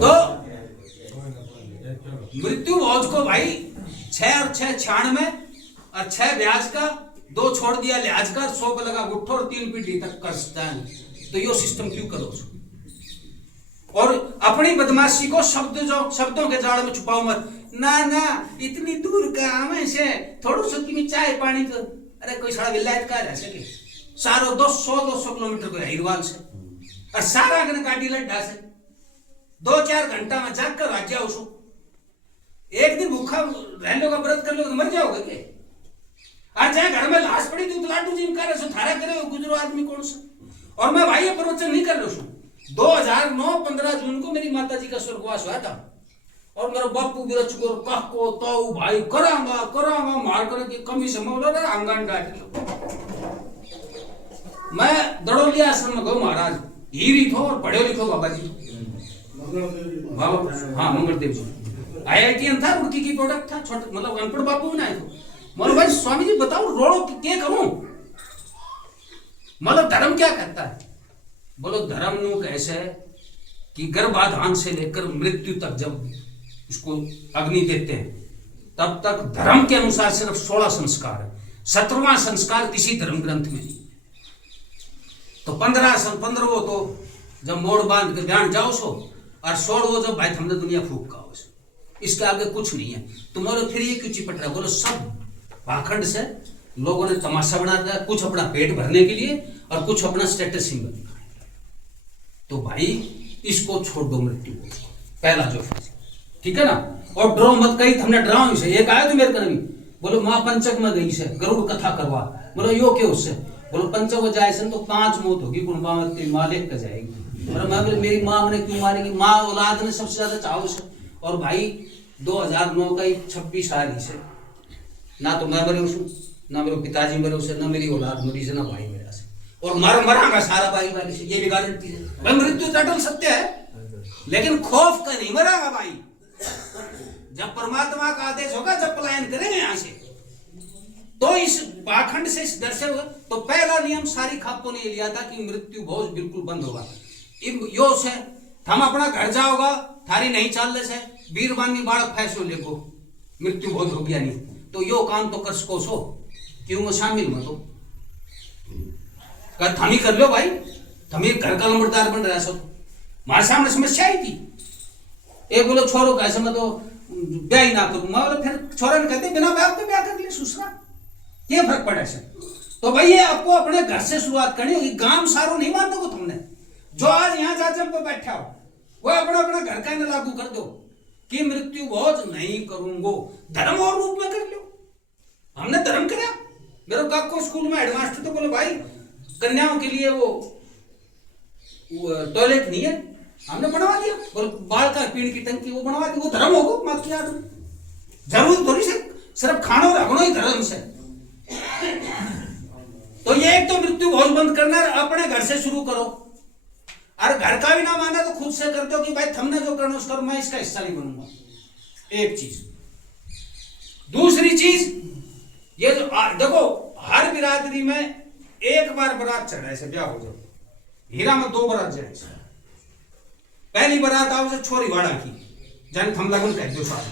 तो मृत्यु भोज को भाई 6 और 6 96 और 6 ब्याज का, 2 छोड़ दिया लिहाज का, 100 पे लगा गुट्ठो और 3 पीढ़ी तक कर। तो यो सिस्टम क्यों करो? और अपनी बदमाशी को शब्दों के जाल में छुपाओ मत। ना इतनी दूर का हमें से थोड़ा सा की चाय पानी तो, अरे कोई सारा विलायत का रह सके सारो 200 किलोमीटर को हिरवाल से, और सारा गाड़ी लड्डा से 2-4 घंटा में जाकर राज्य उसो। एक दिन भूखा रह लो का व्रत कर लो तो मर जाओगे के? आज चाहे घर में लाश पड़ी थी तो लाडू जी कर रहे थारा करे हो गुजरो आदमी कौन सा। और मैं भाई ये प्रवचन नहीं कर रहा हूं, 2009 15 जून को मेरी माता जी का स्वर्गवास हुआ था, और मेरा बापू बिरच को कहको तो भाई करांगा मार कर की कमी से मोलो रे आंगन काट लो। मैं दड़ोलिया आश्रम में गो महाराज हीरी थो और पढ़े लिखो बाबा जी, हाँ मंगलदेव जी IIT था, रुड़की की प्रोडक्ट था, छोटा मतलब अनपढ़ बापू बनाए थे। मतलब भाई स्वामी जी बताओ रोड़ो क्या करूं, मतलब धर्म क्या कहता है? बोलो धर्म नु कैसे कि गर्भाधान से लेकर मृत्यु तक जब उसको अग्नि देते हैं तब तक धर्म के अनुसार सिर्फ 16 संस्कार है, 17वां संस्कार किसी धर्म ग्रंथ में नहीं। तो 15 तो जब मोड़ बांध के ध्यान जाओ सो, और 16 जब भाई हमने दुनिया फूक का हो, इसके आगे कुछ नहीं है। तुम्हारे फिर ये क्यों चिपट रहा? बोलो सब पाखंड से लोगों ने तमाशा बना दिया, कुछ अपना पेट भरने के लिए और कुछ अपना स्टेटस सिंबल। तो भाई इसको छोड़ दो मृत्यु को, पहला जो ठीक है ना। और डरो मत, कहीं हमने डराओ इसे। एक आया तो मेरे कर्मी बोलो माँ पंचक में गई से गरुड़ कथा करवा। बोलो यो के उससे बोलो पंचक हो जाए तो 5 मौत होगी कुंभा में तेरी माँ लेकर जाएगी। बोलो मैं बोले मेरी माँ मैंने क्यों मारेगी, माँ औलाद ने सबसे ज्यादा चाहो से। और भाई 2009 का 26 साल ही से ना तो मैं मरे उसू ना मेरे पिताजी मरे उसे ना मेरी औलाद मरी से ना भाई मेरा से और मरांगा सारा भाई वाली से, ये भी गारंटी है भाई। मृत्यु अटल सत्य है लेकिन खौफ का नहीं मरागा भाई। जब परमात्मा का आदेश होगा जब पलायन करेंगे यहां से तो इस पाखंड से इस डर से होगा। तो पहला नियम सारी खापों ने लिया था कि मृत्यु भोज बिल्कुल बंद होगा। यो से हम अपना घर जाओगा थारी नहीं चाल से वीरवानी बालक फैसलो लेगो मृत्यु भोज हो गया नहीं तो यो काम तो कर सको सो क्यों शामिल मत हो थम ही कर लो भाई। थम ही घर का लंबरदार बन रहा सो हमारे सामने समस्या आई थी। एक बोलो छोरो कैसे मैं तो ब्याह ही ना करूं, मैं बोला फिर छोरा ने कहते बिना ब्याह के ब्याह कर लिए सुसरा ये फर्क पड़े से। तो भाई ये आपको अपने घर से शुरुआत करनी होगी, गांव सारो नहीं मान दोगे तुमने। जो आज यहाँ जाजम पे बैठा हो वो अपना अपना घर का न लागू कर दो कि मृत्यु भोज नहीं करूंगो, धर्म और रूप में कर लो। हमने धर्म कराया। मेरे काक को स्कूल में हेडमास्टर तो बोले भाई कन्याओं के लिए वो टॉयलेट नहीं है, हमने बनवा दिया। बोल बाल का पीण की टंकी वो बनवा दी, वो धर्म होगा माँ की आदमी जरूर थोड़ी से सिर्फ खानो रखनो ही धर्म से। तो ये एक तो मृत्यु भोज बंद करना अपने घर से शुरू करो और घर का भी ना माना तो खुद से कर दो कि भाई हमने जो करना उसका मैं इसका हिस्सा नहीं बनूंगा। एक चीज। दूसरी चीज ये जो देखो हर बिरादरी में एक बार बारात चढ़ाए से ब्याह हो जाओ। हीरा में 2 बारात जाए। पहली बारात आओ से छोरी वाड़ा की जाने हम लगन कह दो साल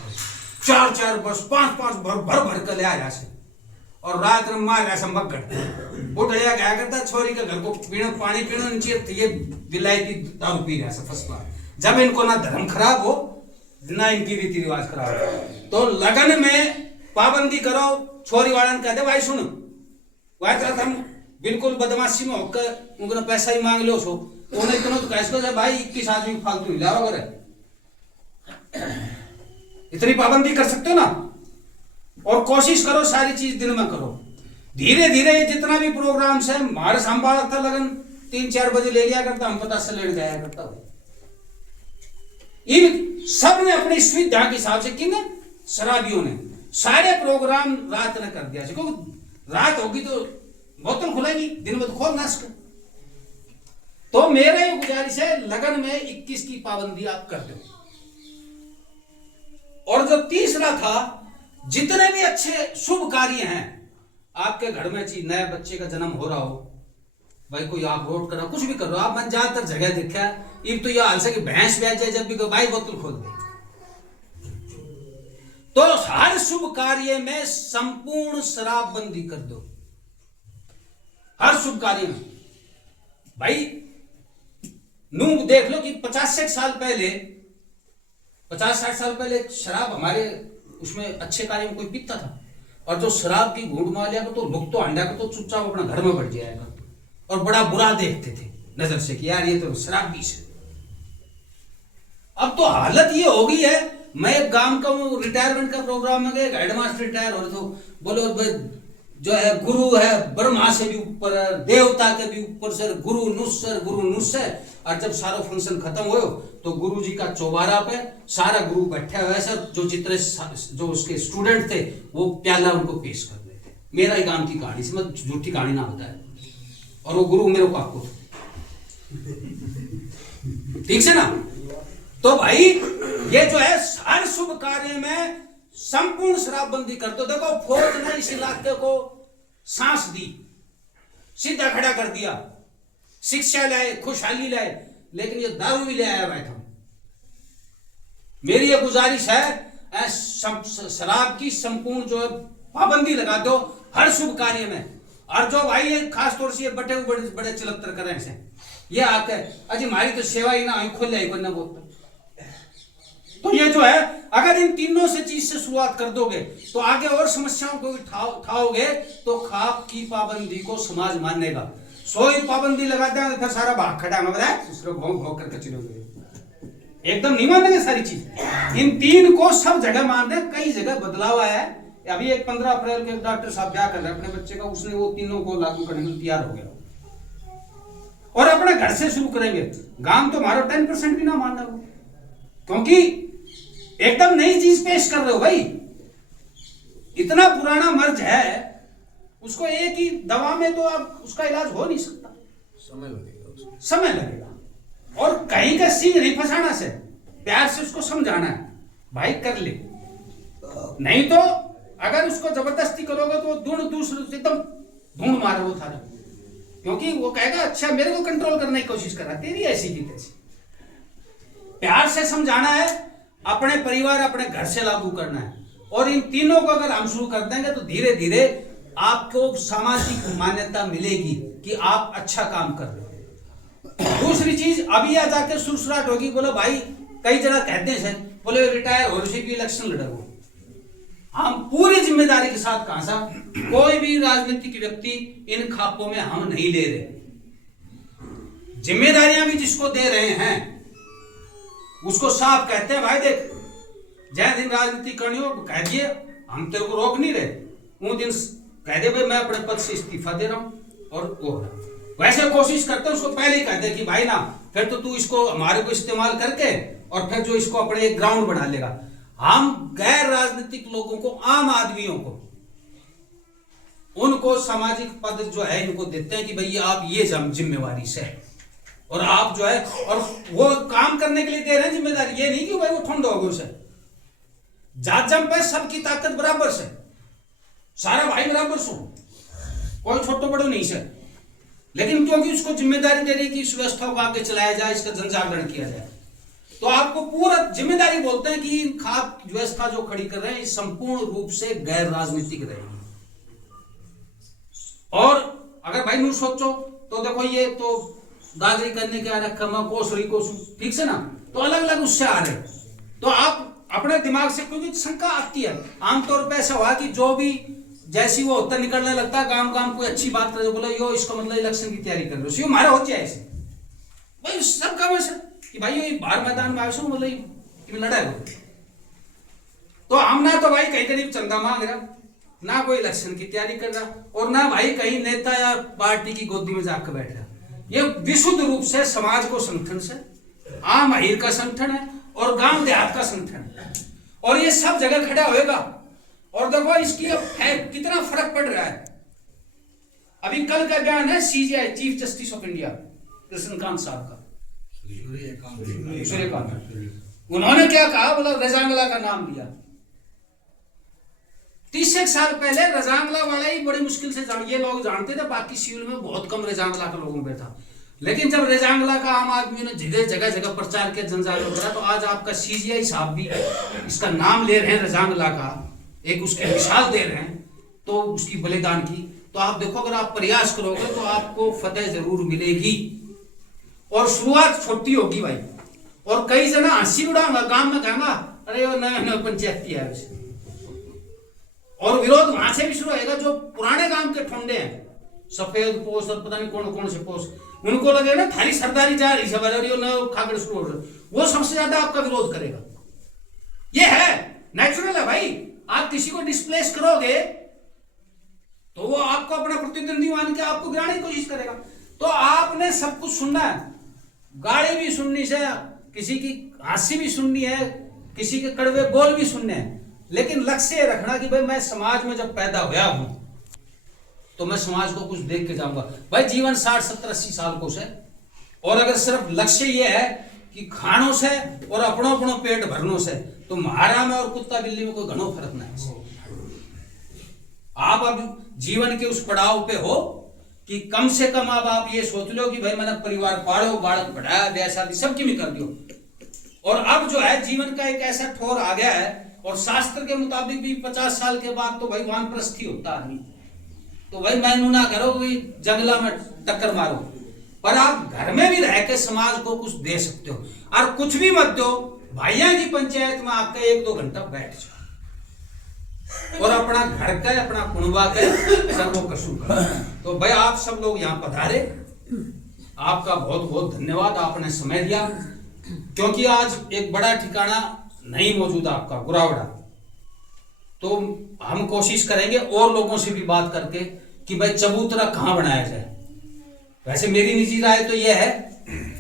4 बस 5 भर कर ले आया से और रात में मार रहा मगड़ उठ गया क्या करता छोरी के घर को पीना पानी पीना नीचे ये विलायती दारू पी रहा फर्स्ट बार। जब इनको ना धर्म खराब हो ना इनकी रीति रिवाज खराब हो तो लगन में पाबंदी करो। छोरी वाला ने कहते भाई सुन वह हम बिल्कुल बदमाशी में होकर उनको पैसा ही मांग लो सो उन्हें इतना तो कैसे भाई 21 आदमी फालतू हिला वगैरह इतनी पाबंदी कर सकते हो ना। और कोशिश करो सारी चीज दिन में करो। धीरे धीरे जितना भी प्रोग्राम है हमारे संभाल था लगन 3-4 बजे ले लिया करता हम 50 से लेट जाया करता। इन सब ने अपनी सुविधा के हिसाब से किन शराबियों ने सारे प्रोग्राम रात ने कर दिया क्योंकि रात होगी तो बोतल खुलेगी दिन में तो खोल ना सके। तो मेरे गुजारिश है लगन में 21 की पाबंदी आप कर दो। और जो तीसरा था जितने भी अच्छे शुभ कार्य हैं आपके घर में चीज नए बच्चे का जन्म हो रहा हो भाई कोई आप वोट करो कुछ भी करो आप मन ज्यादातर जगह देखा है तो यह हाल से कि भैंस ब्याज जाए जब भी भाई बोतल खोल दे। तो हर शुभ कार्य में संपूर्ण शराबबंदी कर दो। हर शुभ कार्य में भाई नू देख लो कि 50-60 साल पहले 50-60 साल पहले शराब हमारे उसमें अच्छे कार्य में कोई पीता था और जो शराब की घूंट मार लिया तो लोग तो अंडा को तो चुपचाप अपना घर में बैठ जाएगा और बड़ा बुरा देखते थे नजर से कि यार ये तो शराब पी से। अब तो हालत ये हो गई है। मैं एक गांव का रिटायरमेंट का प्रोग्राम में गया हेडमास्टर रिटायर हो तो बोलो जो है गुरु है ब्रह्मा से भी ऊपर है देवता के भी ऊपर से गुरु नुस्सर और जब सारा फंक्शन खत्म हो तो गुरु जी का चौबारा पे सारा गुरु बैठे हुए सर जो जितने जो उसके स्टूडेंट थे वो प्याला उनको पेश कर रहे थे। मेरा ही गांव की कहानी से मैं झूठी कहानी ना बताया और वो गुरु मेरे को ठीक से ना। तो भाई ये जो है हर शुभ कार्य में संपूर्ण शराबबंदी कर दो। देखो फौज ने इस इलाके को सांस दी सीधा खड़ा कर दिया शिक्षा लाए खुशहाली लाए लेकिन ये दारू भी ले आया भाई था। मेरी ये गुजारिश है शराब की संपूर्ण जो है पाबंदी लगा दो हर शुभ कार्य में। और जो भाई ये खास तौर से ये बटे हुए बड़े चिलत्तर कर रहे हैं ये आके अजी हमारी तो सेवा ही ना खोल जाए कोई ना बोलता। तो ये जो है अगर इन तीनों से चीज से शुरुआत कर दोगे तो आगे और समस्याओं को उठाओगे तो खाप की पाबंदी को समाज मानेगा। सोई पाबंदी लगाते हैं फिर सारा भाग खड़ा में बताया दूसरे घों करके चलोगे एकदम नहीं मानेंगे सारी चीज। इन 3 को सब जगह मान रहे कई जगह बदलाव आया है अभी एक 15 अप्रैल के डॉक्टर साहब क्या कर रहे हैं अपने बच्चे का, उसने वो तीनों को लागू करने में तैयार हो गया। और अपने घर से शुरू करेंगे, गांव तो हमारा 10% भी ना मानना हो, क्योंकि एकदम नई चीज पेश कर रहे हो भाई। इतना पुराना मर्ज है, उसको एक ही दवा में तो आप उसका इलाज हो नहीं सकता, समय लगेगा। और कहीं का सींग नहीं फंसाना से, प्यार से उसको समझाना है भाई कर ले, नहीं तो अगर उसको जबरदस्ती करोगे तो दूर दूसरे एकदम ढूंढ मारे वो थारा, क्योंकि वो कहेगा अच्छा मेरे को कंट्रोल करने की कोशिश कर रहा, तेरी ऐसी की तैसी। प्यार से समझाना है, अपने परिवार अपने घर से लागू करना है। और इन तीनों को अगर हम शुरू कर देंगे तो धीरे धीरे आपको सामाजिक मान्यता मिलेगी कि आप अच्छा काम कर रहे हो। दूसरी चीज, अभी आ जाकर सुरसुराहट होगी, बोलो भाई कई जगह कहते हैं बोले रिटायर हो रही भी इलेक्शन लड़ोगे। हम पूरी जिम्मेदारी के साथ कहा सा, कोई भी राजनीतिक व्यक्ति इन खापों में हम नहीं ले रहे। जिम्मेदारियां भी जिसको दे रहे हैं उसको साफ कहते हैं भाई देख, जय दिन राजनीति करनी हो कह दिए, हम तेरे को रोक नहीं रहे, वो दिन कह दे भाई मैं अपने पद से इस्तीफा दे रहा हूं। और वो वैसे कोशिश करते हैं उसको पहले ही कहते कि भाई ना फिर तो तू इसको हमारे को इस्तेमाल करके और फिर जो इसको अपने एक ग्राउंड बना लेगा। हम गैर राजनीतिक लोगों को, आम आदमियों को, उनको सामाजिक पद जो है इनको देते हैं कि भाई आप ये जिम्मेवारी से, और आप जो है और वो काम करने के लिए दे रहे हैं जिम्मेदारी, ये नहीं कि भाई वो ठंड हो गए उसे। जात जम पे सबकी ताकत बराबर से, सारा भाई बराबर सो, कोई छोटो बड़ो नहीं से, लेकिन क्योंकि उसको जिम्मेदारी दे रही कि इस व्यवस्था को आगे चलाया जाए, इसका जन जागरण किया जाए, तो आपको पूरा जिम्मेदारी बोलते हैं कि खाद्य व्यवस्था जो खड़ी कर रहे हैं संपूर्ण रूप से गैर राजनीतिक रहेगी। और अगर भाई नू सोचो तो देखो ये तो दादरी करने के आ रखा मैं कोसरी कोसू, ठीक से ना, तो अलग अलग उससे आ रहे, तो आप अपने दिमाग से, क्योंकि शंका आती है आमतौर पर ऐसा हुआ कि जो भी जैसी वो होता निकलने लगता है गांव गांव कोई अच्छी बात करे, बोलो यो इसका मतलब इलेक्शन की तैयारी कर रहे हो, हमारा हो जाए ऐसे भाई सब काम ऐसा कि भाई ये बाहर मैदान में आयो मतलब लड़ाई हो। तो हम ना तो भाई कहीं करीब चंदा मांग रहा, ना कोई इलेक्शन की तैयारी कर रहा, और ना भाई कहीं नेता या पार्टी की गोदी में जाकर बैठ रहा। ये विशुद्ध रूप से समाज को संगठन से, आम अहीर का संगठन है और गांव देहात का संगठन है, और ये सब जगह खड़ा होएगा। और देखो इसकी अब कितना फर्क पड़ रहा है। अभी कल का बयान है CGI chief justice of India Krishnakant साहब का, सूर्यकांत, उन्होंने क्या कहा, बोला रजांगला का नाम लिया। 30 साल पहले रजांगला वाला ही बड़ी मुश्किल से ये लोग जानते थे, बाकी सिविल में बहुत कम रजांगला का लोगों में था। लेकिन जब रजांगला का आम आदमी ने जगह जगह प्रचार किया, जनजागरण करा, तो आज आपका सीजीआई साहब भी इसका नाम ले रहे हैं रजांगला का, एक उसकी मिसाल दे रहे हैं तो उसकी बलिदान की। तो आप देखो अगर आप प्रयास करोगे तो आपको फतेह जरूर मिलेगी, और शुरुआत छोटी होगी भाई। और कई जना हंसी उड़ाऊंगा गांव में, कहूंगा अरे वो नया पंचायती है, और विरोध वहां से भी शुरू होगा। जो पुराने गांव के ठंडे हैं, सफेद पोष और पता नहीं कौन कौन से पोष, उनको लगे ना थारी सरदारी जा रही है, खागड़ शुरू हो रहा, वो सबसे ज्यादा आपका विरोध करेगा। ये है नेचुरल है भाई। आप किसी को डिस्प्लेस करोगे तो वो आपको अपना प्रतिद्वंदी मान के आपको गिराने की कोशिश करेगा। तो आपने सब कुछ सुनना है, गाली भी सुननी है, किसी की हंसी भी सुननी है, किसी के कड़वे बोल भी सुनने हैं, लेकिन लक्ष्य रखना कि भाई मैं समाज में जब पैदा हुआ हूं तो मैं समाज को कुछ देख के जाऊंगा। भाई जीवन 60, 70, 80 साल को से, और अगर सिर्फ लक्ष्य ये है कि खानों से और अपनों पेट भरनों से, तो महारा में और कुत्ता बिल्ली में कोई घणो फर्क नहीं। आप अब जीवन के उस पड़ाव पे हो कि कम से कम अब आप ये सोच लो कि भाई मैंने परिवार पालो, बालक बढ़ाया, ब्याह शादी सबकी भी कर दियो, और अब जो है जीवन का एक ऐसा ठोर आ गया है, और शास्त्र के मुताबिक भी 50 साल के बाद तो भाई वानप्रस्थी होता आदमी। तो भाई मैं ना करो कि जंगला में टक्कर मारो, पर आप घर में भी रह के समाज को कुछ दे सकते हो। और कुछ भी मत दो, भाइयों की पंचायत में आकर 1-2 घंटा बैठ जाओ और अपना घर का, अपना कुनबा का सर्वो कशु करो। तो भाई आप सब लोग यहाँ पधारे, आपका बहुत बहुत धन्यवाद, आपने समय दिया। क्योंकि आज एक बड़ा ठिकाना नहीं मौजूद आपका, गुरावड़ा, तो हम कोशिश करेंगे और लोगों से भी बात करके कि भाई चबूतरा कहाँ बनाया जाए। वैसे मेरी निजी राय तो यह है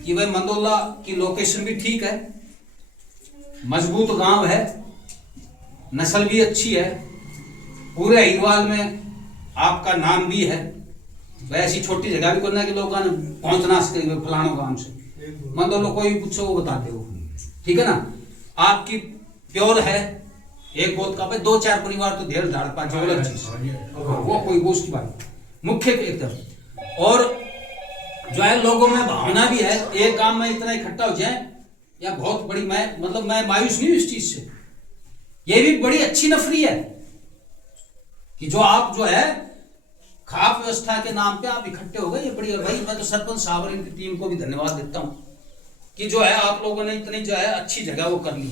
कि भाई मंदोला की लोकेशन भी ठीक है, मजबूत गांव है, नस्ल भी अच्छी है, पूरे हिरवाल में आपका नाम भी है। वह ऐसी छोटी जगह भी करना कि लोग पहुंच ना सके फलाना गांव से, मंदोला कोई भी पूछो वो बता दे वो, ठीक है ना। आपकी प्योर है एक गोद का, भाई 2-4 परिवार तो ढेर झाड़ पा जो अलग चीज, वो कोई वो उसकी बात मुख्य एकदम। और जो है लोगों में भावना भी है, एक काम में इतना इकट्ठा हो जाए या बहुत बड़ी, मैं मायूस नहीं हूं इस चीज से। ये भी बड़ी अच्छी नफरी है कि जो आप जो है खाप व्यवस्था के नाम पे आप इकट्ठे हो गए, ये बड़ी भाई। मैं तो सरपंच साहब और इनकी टीम को भी धन्यवाद देता हूं कि जो है आप लोगों ने इतनी जो है अच्छी जगह वो कर ली।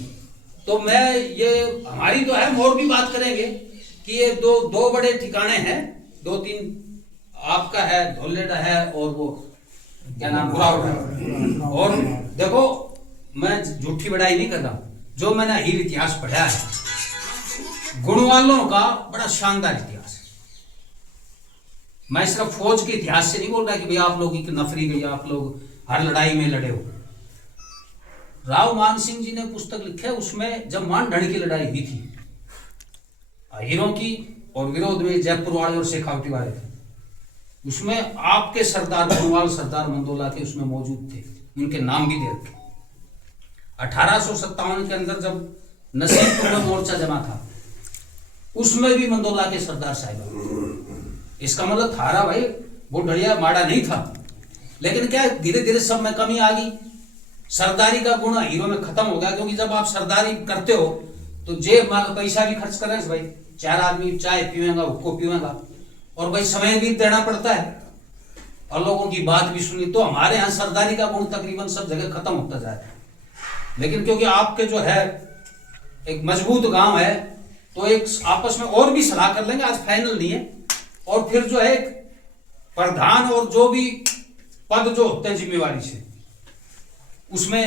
तो मैं ये हमारी तो है, हम और भी बात करेंगे कि ये दो बड़े ठिकाने हैं, 2-3 आपका है, धोलेडा है और वो क्या नाम गुरावट है। और देखो मैं झूठी बड़ाई नहीं कर रहा, जो मैंने हीर इतिहास पढ़ा है गुणवालों का बड़ा शानदार इतिहास है। मैं सिर्फ फौज के इतिहास से नहीं बोल रहा कि भाई आप लोग की नफरी गई, आप लोग हर लड़ाई में लड़े हो। राव मान सिंह जी ने पुस्तक लिखे, उसमें जब मानढड़ की लड़ाई हुई थी हीरों की और विरोध में जयपुर वाले और शेखावटी वाले थे, उसमें आपके सरदार गुणवाल सरदार मंदोला के उसमें मौजूद थे, उनके नाम भी दे रखे। 1857 के अंदर जब नसीबपुर में मोर्चा जमा था उसमें भी मंदोला के सरदार साहिब। इसका मतलब थारा भाई वो ढड़िया माड़ा नहीं था, लेकिन क्या धीरे धीरे सब में कमी आ गई, सरदारी का गुण हीरो में खत्म हो गया। क्योंकि जब आप सरदारी करते हो तो जेब में पैसा भी खर्च कर रहे हैं भाई, 4 आदमी चाय पीवेगा, हुक्को पीवेगा, और भाई समय भी देना पड़ता है और लोगों की बात भी सुनी। तो हमारे यहाँ सरदारी का गुण तकरीबन सब जगह खत्म होता जा रहा है। लेकिन क्योंकि आपके जो है एक मजबूत गांव है तो एक आपस में और भी सलाह कर लेंगे, आज फाइनल नहीं है। और फिर जो है एक प्रधान और जो भी पद जो होते हैं जिम्मेवारी से, उसमें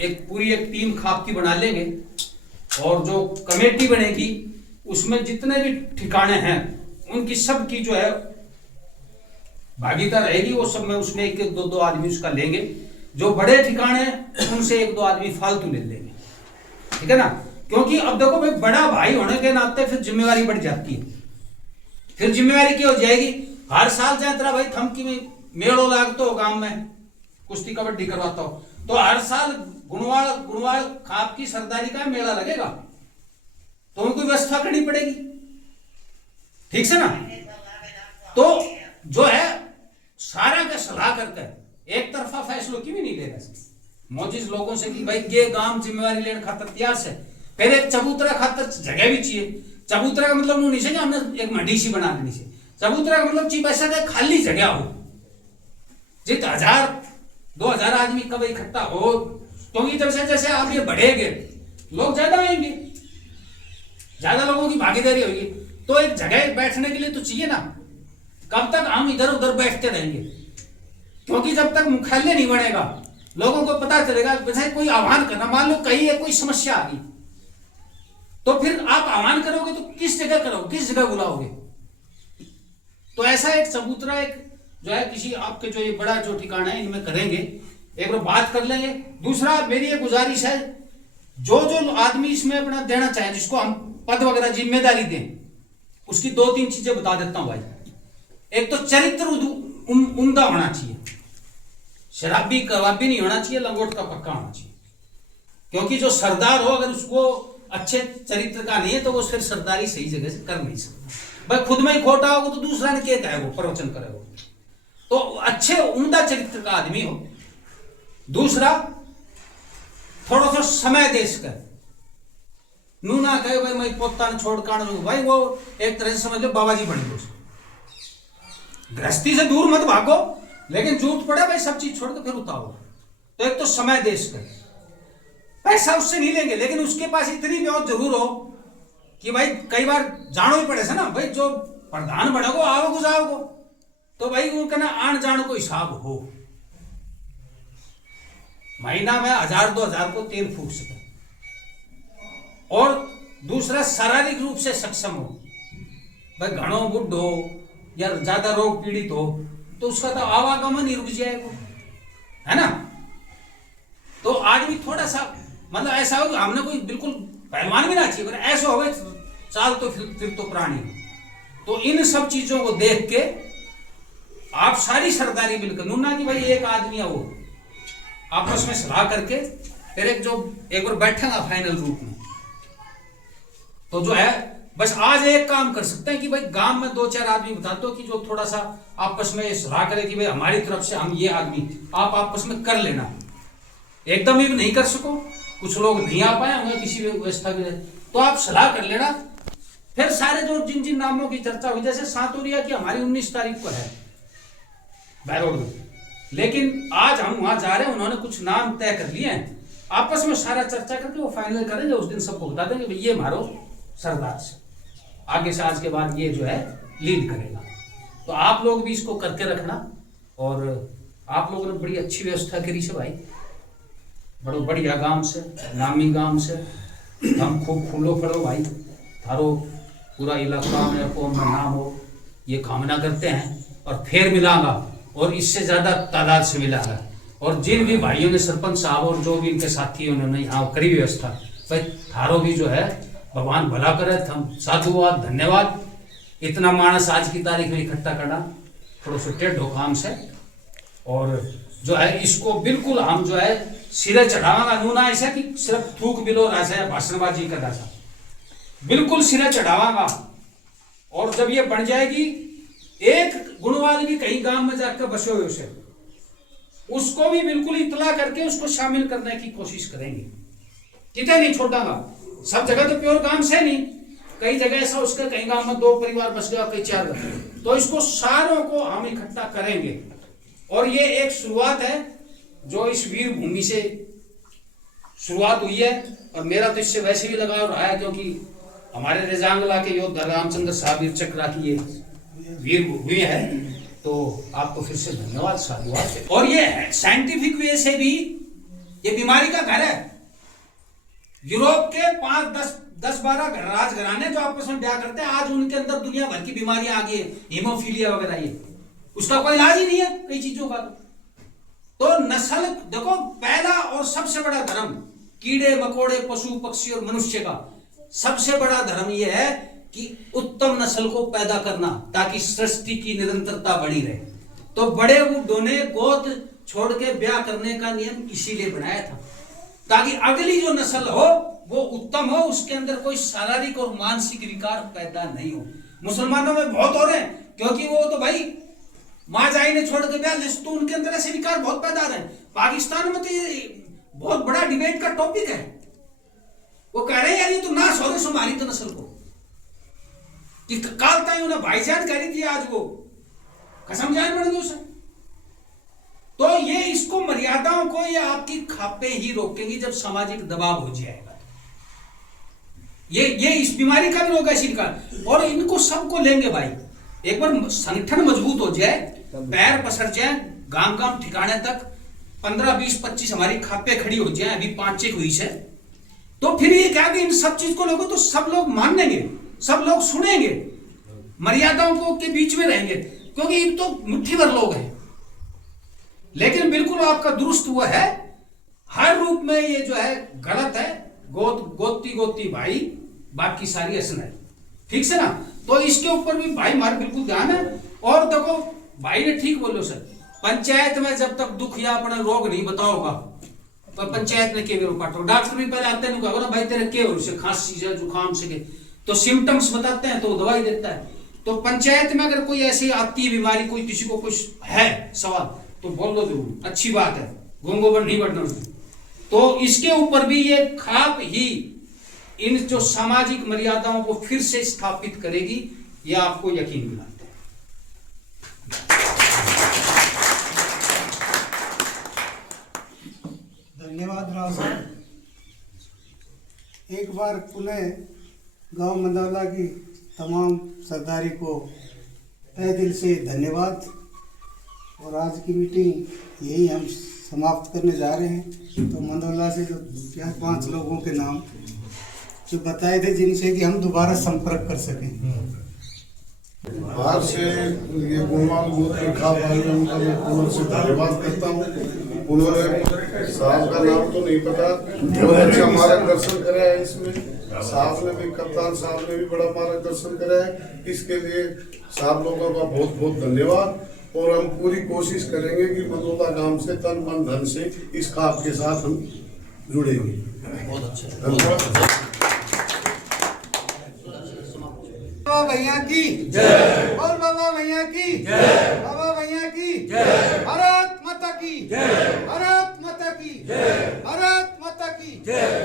एक पूरी एक टीम खाप की बना लेंगे और जो कमेटी बनेगी उसमें जितने भी ठिकाने हैं उनकी सब की जो है भागीदार रहेगी। वो सब में उसमें 1-2 आदमी उसका लेंगे, जो बड़े ठिकाने उनसे 1-2 आदमी फालतू ले लेंगे, ठीक है ना। क्योंकि अब देखो भाई बड़ा भाई होने के नाते फिर जिम्मेवारी बढ़ जाती है। फिर जिम्मेवारी क्या हो जाएगी, हर साल जाए तेरा भाई थमकी में मेड़ो लागतो हो, गांव में कुश्ती कबड्डी करवाता हो, तो हर साल गुणवाल खाप की सरदारी का मेला लगेगा, तो उनको व्यवस्था करनी पड़ेगी, ठीक से ना। तो जो है सारा का सलाह करके एक तरफा फैसलों की भी नहीं लेना चाहिए, मौजूद लोगों से कि भाई के गांव जिम्मेवारी लेने खातर तैयार से। पहले चबूतरा खातर जगह भी चाहिए। चबूतरा का मतलब नहीं चाहिए हमने एक मंडी सी बना देनी चाहिए, चबूतरा का मतलब चाहिए ऐसा कि खाली जगह हो, जित 1000-2000 आदमी कब इकट्ठा हो। क्योंकि जैसे जैसे आप ये बढ़ेंगे लोग ज्यादा आएंगे, ज्यादा लोगों की भागीदारी होगी, तो एक जगह बैठने के लिए तो चाहिए ना। कब तक हम इधर उधर बैठते रहेंगे, क्योंकि जब तक मुख्यालय नहीं बनेगा लोगों को पता चलेगा। जैसे कोई आह्वान करना, मान लो कहीं कोई समस्या आ गई, तो फिर आप आह्वान करोगे तो किस जगह करोगे, किस जगह बुलाओगे। तो ऐसा एक चबूतरा एक जो है किसी आपके जो ये बड़ा जो ठिकाना है इनमें करेंगे, एक बार बात कर लेंगे। दूसरा मेरी ये गुजारिश है, जो आदमी इसमें अपना देना चाहे, जिसको हम पद वगैरह जिम्मेदारी दें, उसकी 2-3 चीजें बता देता हूं भाई। एक तो चरित्र उम्दा होना चाहिए, शराबी कबाबी नहीं होना चाहिए, लंगोट का पक्का होना चाहिए। क्योंकि जो सरदार हो अगर उसको अच्छे चरित्र का नहीं है तो वो फिर सरदारी सही जगह से कर नहीं सकता। भाई खुद में ही खोटा होगा तो दूसरा ने क्या कहेगा, प्रवचन करेगा। तो अच्छे उम्दा चरित्र का आदमी हो। दूसरा थोड़ा सा समय दे सके, नू ना कहे भाई मैं पोता छोड़ कान, भाई वो एक तरह से समझ लो बाबा जी बन गए। गृहस्थी से दूर मत भागो, लेकिन जरूरत पड़े भाई सब चीज छोड़ के फिर उतारो। तो एक तो समय दे सके, पैसा उससे नहीं लेंगे, लेकिन उसके पास इतनी व्यवस्था जरूर हो कि भाई कई बार जानो ही पड़े से ना भाई, जो प्रधान बढ़ेगो आओगो जाओगो, तो भाई वो कहना आन जान को हिसाब हो। महीना में 1000-2000 को तेल फूक सके। और दूसरा शारीरिक रूप से सक्षम हो, भाई घणो बुढ़ हो या ज्यादा रोग पीड़ित हो तो उसका तो आवागमन ही रुक जाएगा, है ना। तो आदमी थोड़ा सा मतलब ऐसा हो कि हमने कोई बिल्कुल पहलवान भी ना चाहिए, पर ऐसा हो चाल तो फिर तो प्राणी। तो इन सब चीजों को देख के आप सारी सरदारी मिलकर, नूना की भाई एक आदमी है वो आपस में सलाह करके फिर एक बार बैठेगा फाइनल रूप में, तो जो है बस आज एक काम कर सकते हैं कि भाई गांव में 2-4 आदमी बता दो कि जो थोड़ा सा आपस में सलाह करे कि भाई हमारी तरफ से हम ये आदमी आप आपस में कर लेना। एकदम ही नहीं कर सको, कुछ लोग नहीं आ पाए होंगे किसी भी व्यवस्था के लिए, तो आप सलाह कर लेना। फिर सारे जो जिन जिन नामों की चर्चा हुई, जैसे सातोरिया की हमारी 19 तारीख को है बैरोड में, लेकिन आज हम वहां जा रहे हैं, उन्होंने कुछ नाम तय कर लिए हैं, आपस में सारा चर्चा करके वो फाइनल करेंगे। उस दिन सबको बता देंगे भाई ये मारो सरदार से, आगे से आज के बाद ये जो है लीड करेगा। तो आप लोग भी इसको करके रखना। और आप लोगों ने बड़ी अच्छी व्यवस्था करी से भाई, बड़ो बढ़िया गांव से, नामी गांव से, हम खूब फूलो फलो भाई, थारो पूरा इलाका में कौम में नाम हो, ये कामना करते हैं। और फिर मिलांगा और इससे ज्यादा तादाद से मिलांगा। और जिन भी भाइयों ने, सरपंच साहब और जो भी इनके साथी उन्होंने यहाँ करी व्यवस्था, भाई थारो भी जो है भगवान भला करे। हम साधुवाद, धन्यवाद। इतना मानस आज की तारीख में इकट्ठा करना थोड़ा सा टेढ़ो काम से, और जो है इसको बिल्कुल हम जो है सिरे चढ़ावांगा। नूना ऐसा कि सिर्फ थूक बिलो राजा भाषणबाजी का राजा, बिल्कुल सिरे चढ़ावांगा। और जब ये बन जाएगी, एक गुणवाल भी कहीं गांव में जाकर बसे हुए उसे, उसको भी बिल्कुल इतला करके उसको शामिल करने की कोशिश करेंगे। कितने नहीं छोड़ांगा, सब जगह तो प्योर गांव से नहीं, कई जगह ऐसा उसके कहीं गांव में 2 परिवार बस गया, कई 4, तो इसको सारों को हम इकट्ठा करेंगे। और ये एक शुरुआत है जो इस वीर भूमि से शुरुआत हुई है। और मेरा तो इससे वैसे भी लगाव रहा है क्योंकि हमारे रेजांगला के योद्धा रामचंद्र साहब वीर चक्रा की ये वीर भूमि है। तो आपको फिर से धन्यवाद, साधुवाद। और ये साइंटिफिक वे से भी ये बीमारी का घर है। यूरोप के 5-10-12 राजघराने जो आपस में ब्याह करते हैं, आज उनके अंदर दुनिया भर की बीमारियां आ गई है, हीमोफीलिया वगैरह, ये उसका कोई इलाज ही नहीं है कई चीजों का। तो नस्ल देखो, पहला और सबसे बड़ा धर्म कीड़े मकोड़े पशु पक्षी और मनुष्य का सबसे बड़ा धर्म यह है कि उत्तम नस्ल को पैदा करना, ताकि सृष्टि की निरंतरता बनी रहे। तो बड़े बुड्ढों ने गोद छोड़ के ब्याह करने का नियम इसीलिए बनाया था, ताकि अगली जो नस्ल हो वो उत्तम हो, उसके अंदर कोई शारीरिक और मानसिक विकार पैदा नहीं हो। मुसलमानों में बहुत हो रहे हैं, क्योंकि वो तो भाई माँ जाई ने छोड़ के ब्याह, तो उनके अंदर ऐसे विकार बहुत पैदा हो रहे हैं। पाकिस्तान में तो ये बहुत बड़ा डिबेट का टॉपिक है। वो कह रहे हैं यार ये तो नाश हो रही हमारी तो नस्ल को, कि काल ताई उन्हें भाईजान कह रही थी, आज वो कसम जान बन गई उसे। तो ये इसको मर्यादाओं को ये आपकी खापे ही रोकेंगी जब सामाजिक दबाव हो जाएगा। ये इस बीमारी का भी रोग है इनका। और इनको सबको लेंगे भाई, एक बार संगठन मजबूत हो जाए, पैर पसर जाए, गांव गांव ठिकाने तक 15, 20, 25 हमारी खापे खड़ी हो जाए, अभी 5 हुई से, तो फिर ये क्या कि इन सब चीज को लोगों तो सब लोग मान लेंगे, सब लोग सुनेंगे, मर्यादाओं को के बीच में रहेंगे, क्योंकि इन तो मुट्ठी भर लोग हैं। लेकिन बिल्कुल आपका दुरुस्त हुआ है, हर रूप में ये जो है गलत है। गोती भाई, बाकी सारी असन है, ठीक से ना। तो इसके ऊपर भी भाई हमारे बिल्कुल ध्यान है। और देखो भाई ने ठीक बोलो सर, पंचायत में जब तक दुख या अपना रोग नहीं बताओगा तो पंचायत में के काटो। डॉक्टर भी पहले आते हैं ना भाई तेरे के हो से खांसी से जुकाम से के, तो सिम्टम्स बताते हैं तो दवाई देता है। तो पंचायत में अगर कोई ऐसी आती है बीमारी, कोई किसी को कुछ है सवाल, तो बोल दो जरूर, अच्छी बात है, गोंगोबर नहीं बढ़ना उसमें। तो इसके ऊपर भी ये खाप ही इन जो सामाजिक मर्यादाओं को फिर से स्थापित करेगी, यह आपको यकीन दिलाते हैं। धन्यवाद राव साहब। एक बार पुनः गांव मंदाला की तमाम सरदारी को तहे दिल से धन्यवाद। और आज की मीटिंग यही हम समाप्त करने जा रहे हैं। तो मंदौला से जो 4-5 लोगों के नाम जो बताए थे जिनसे कि हम दोबारा संपर्क कर सकें। बाहर से ये गुणवान गोत्र खा भाइयों उनका मैं पूर्ण से धन्यवाद करता हूँ। उन्होंने साहब का नाम तो नहीं पता, बहुत अच्छा मार्गदर्शन करा है इसमें। साहब ने भी, कप्तान साहब ने भी बड़ा मार्गदर्शन करा है। इसके लिए साहब लोगों का बहुत बहुत धन्यवाद। और हम पूरी कोशिश करेंगे कि मदोदा गांव से तन मन धन से इस खाप के साथ हम जुड़ेंगे। बहुत अच्छा। धन्यवाद। बाबा भैया की जय। बोल बाबा भैया की जय। बाबा भैया की जय। भारत माता की जय। भारत माता की जय। भारत माता की जय।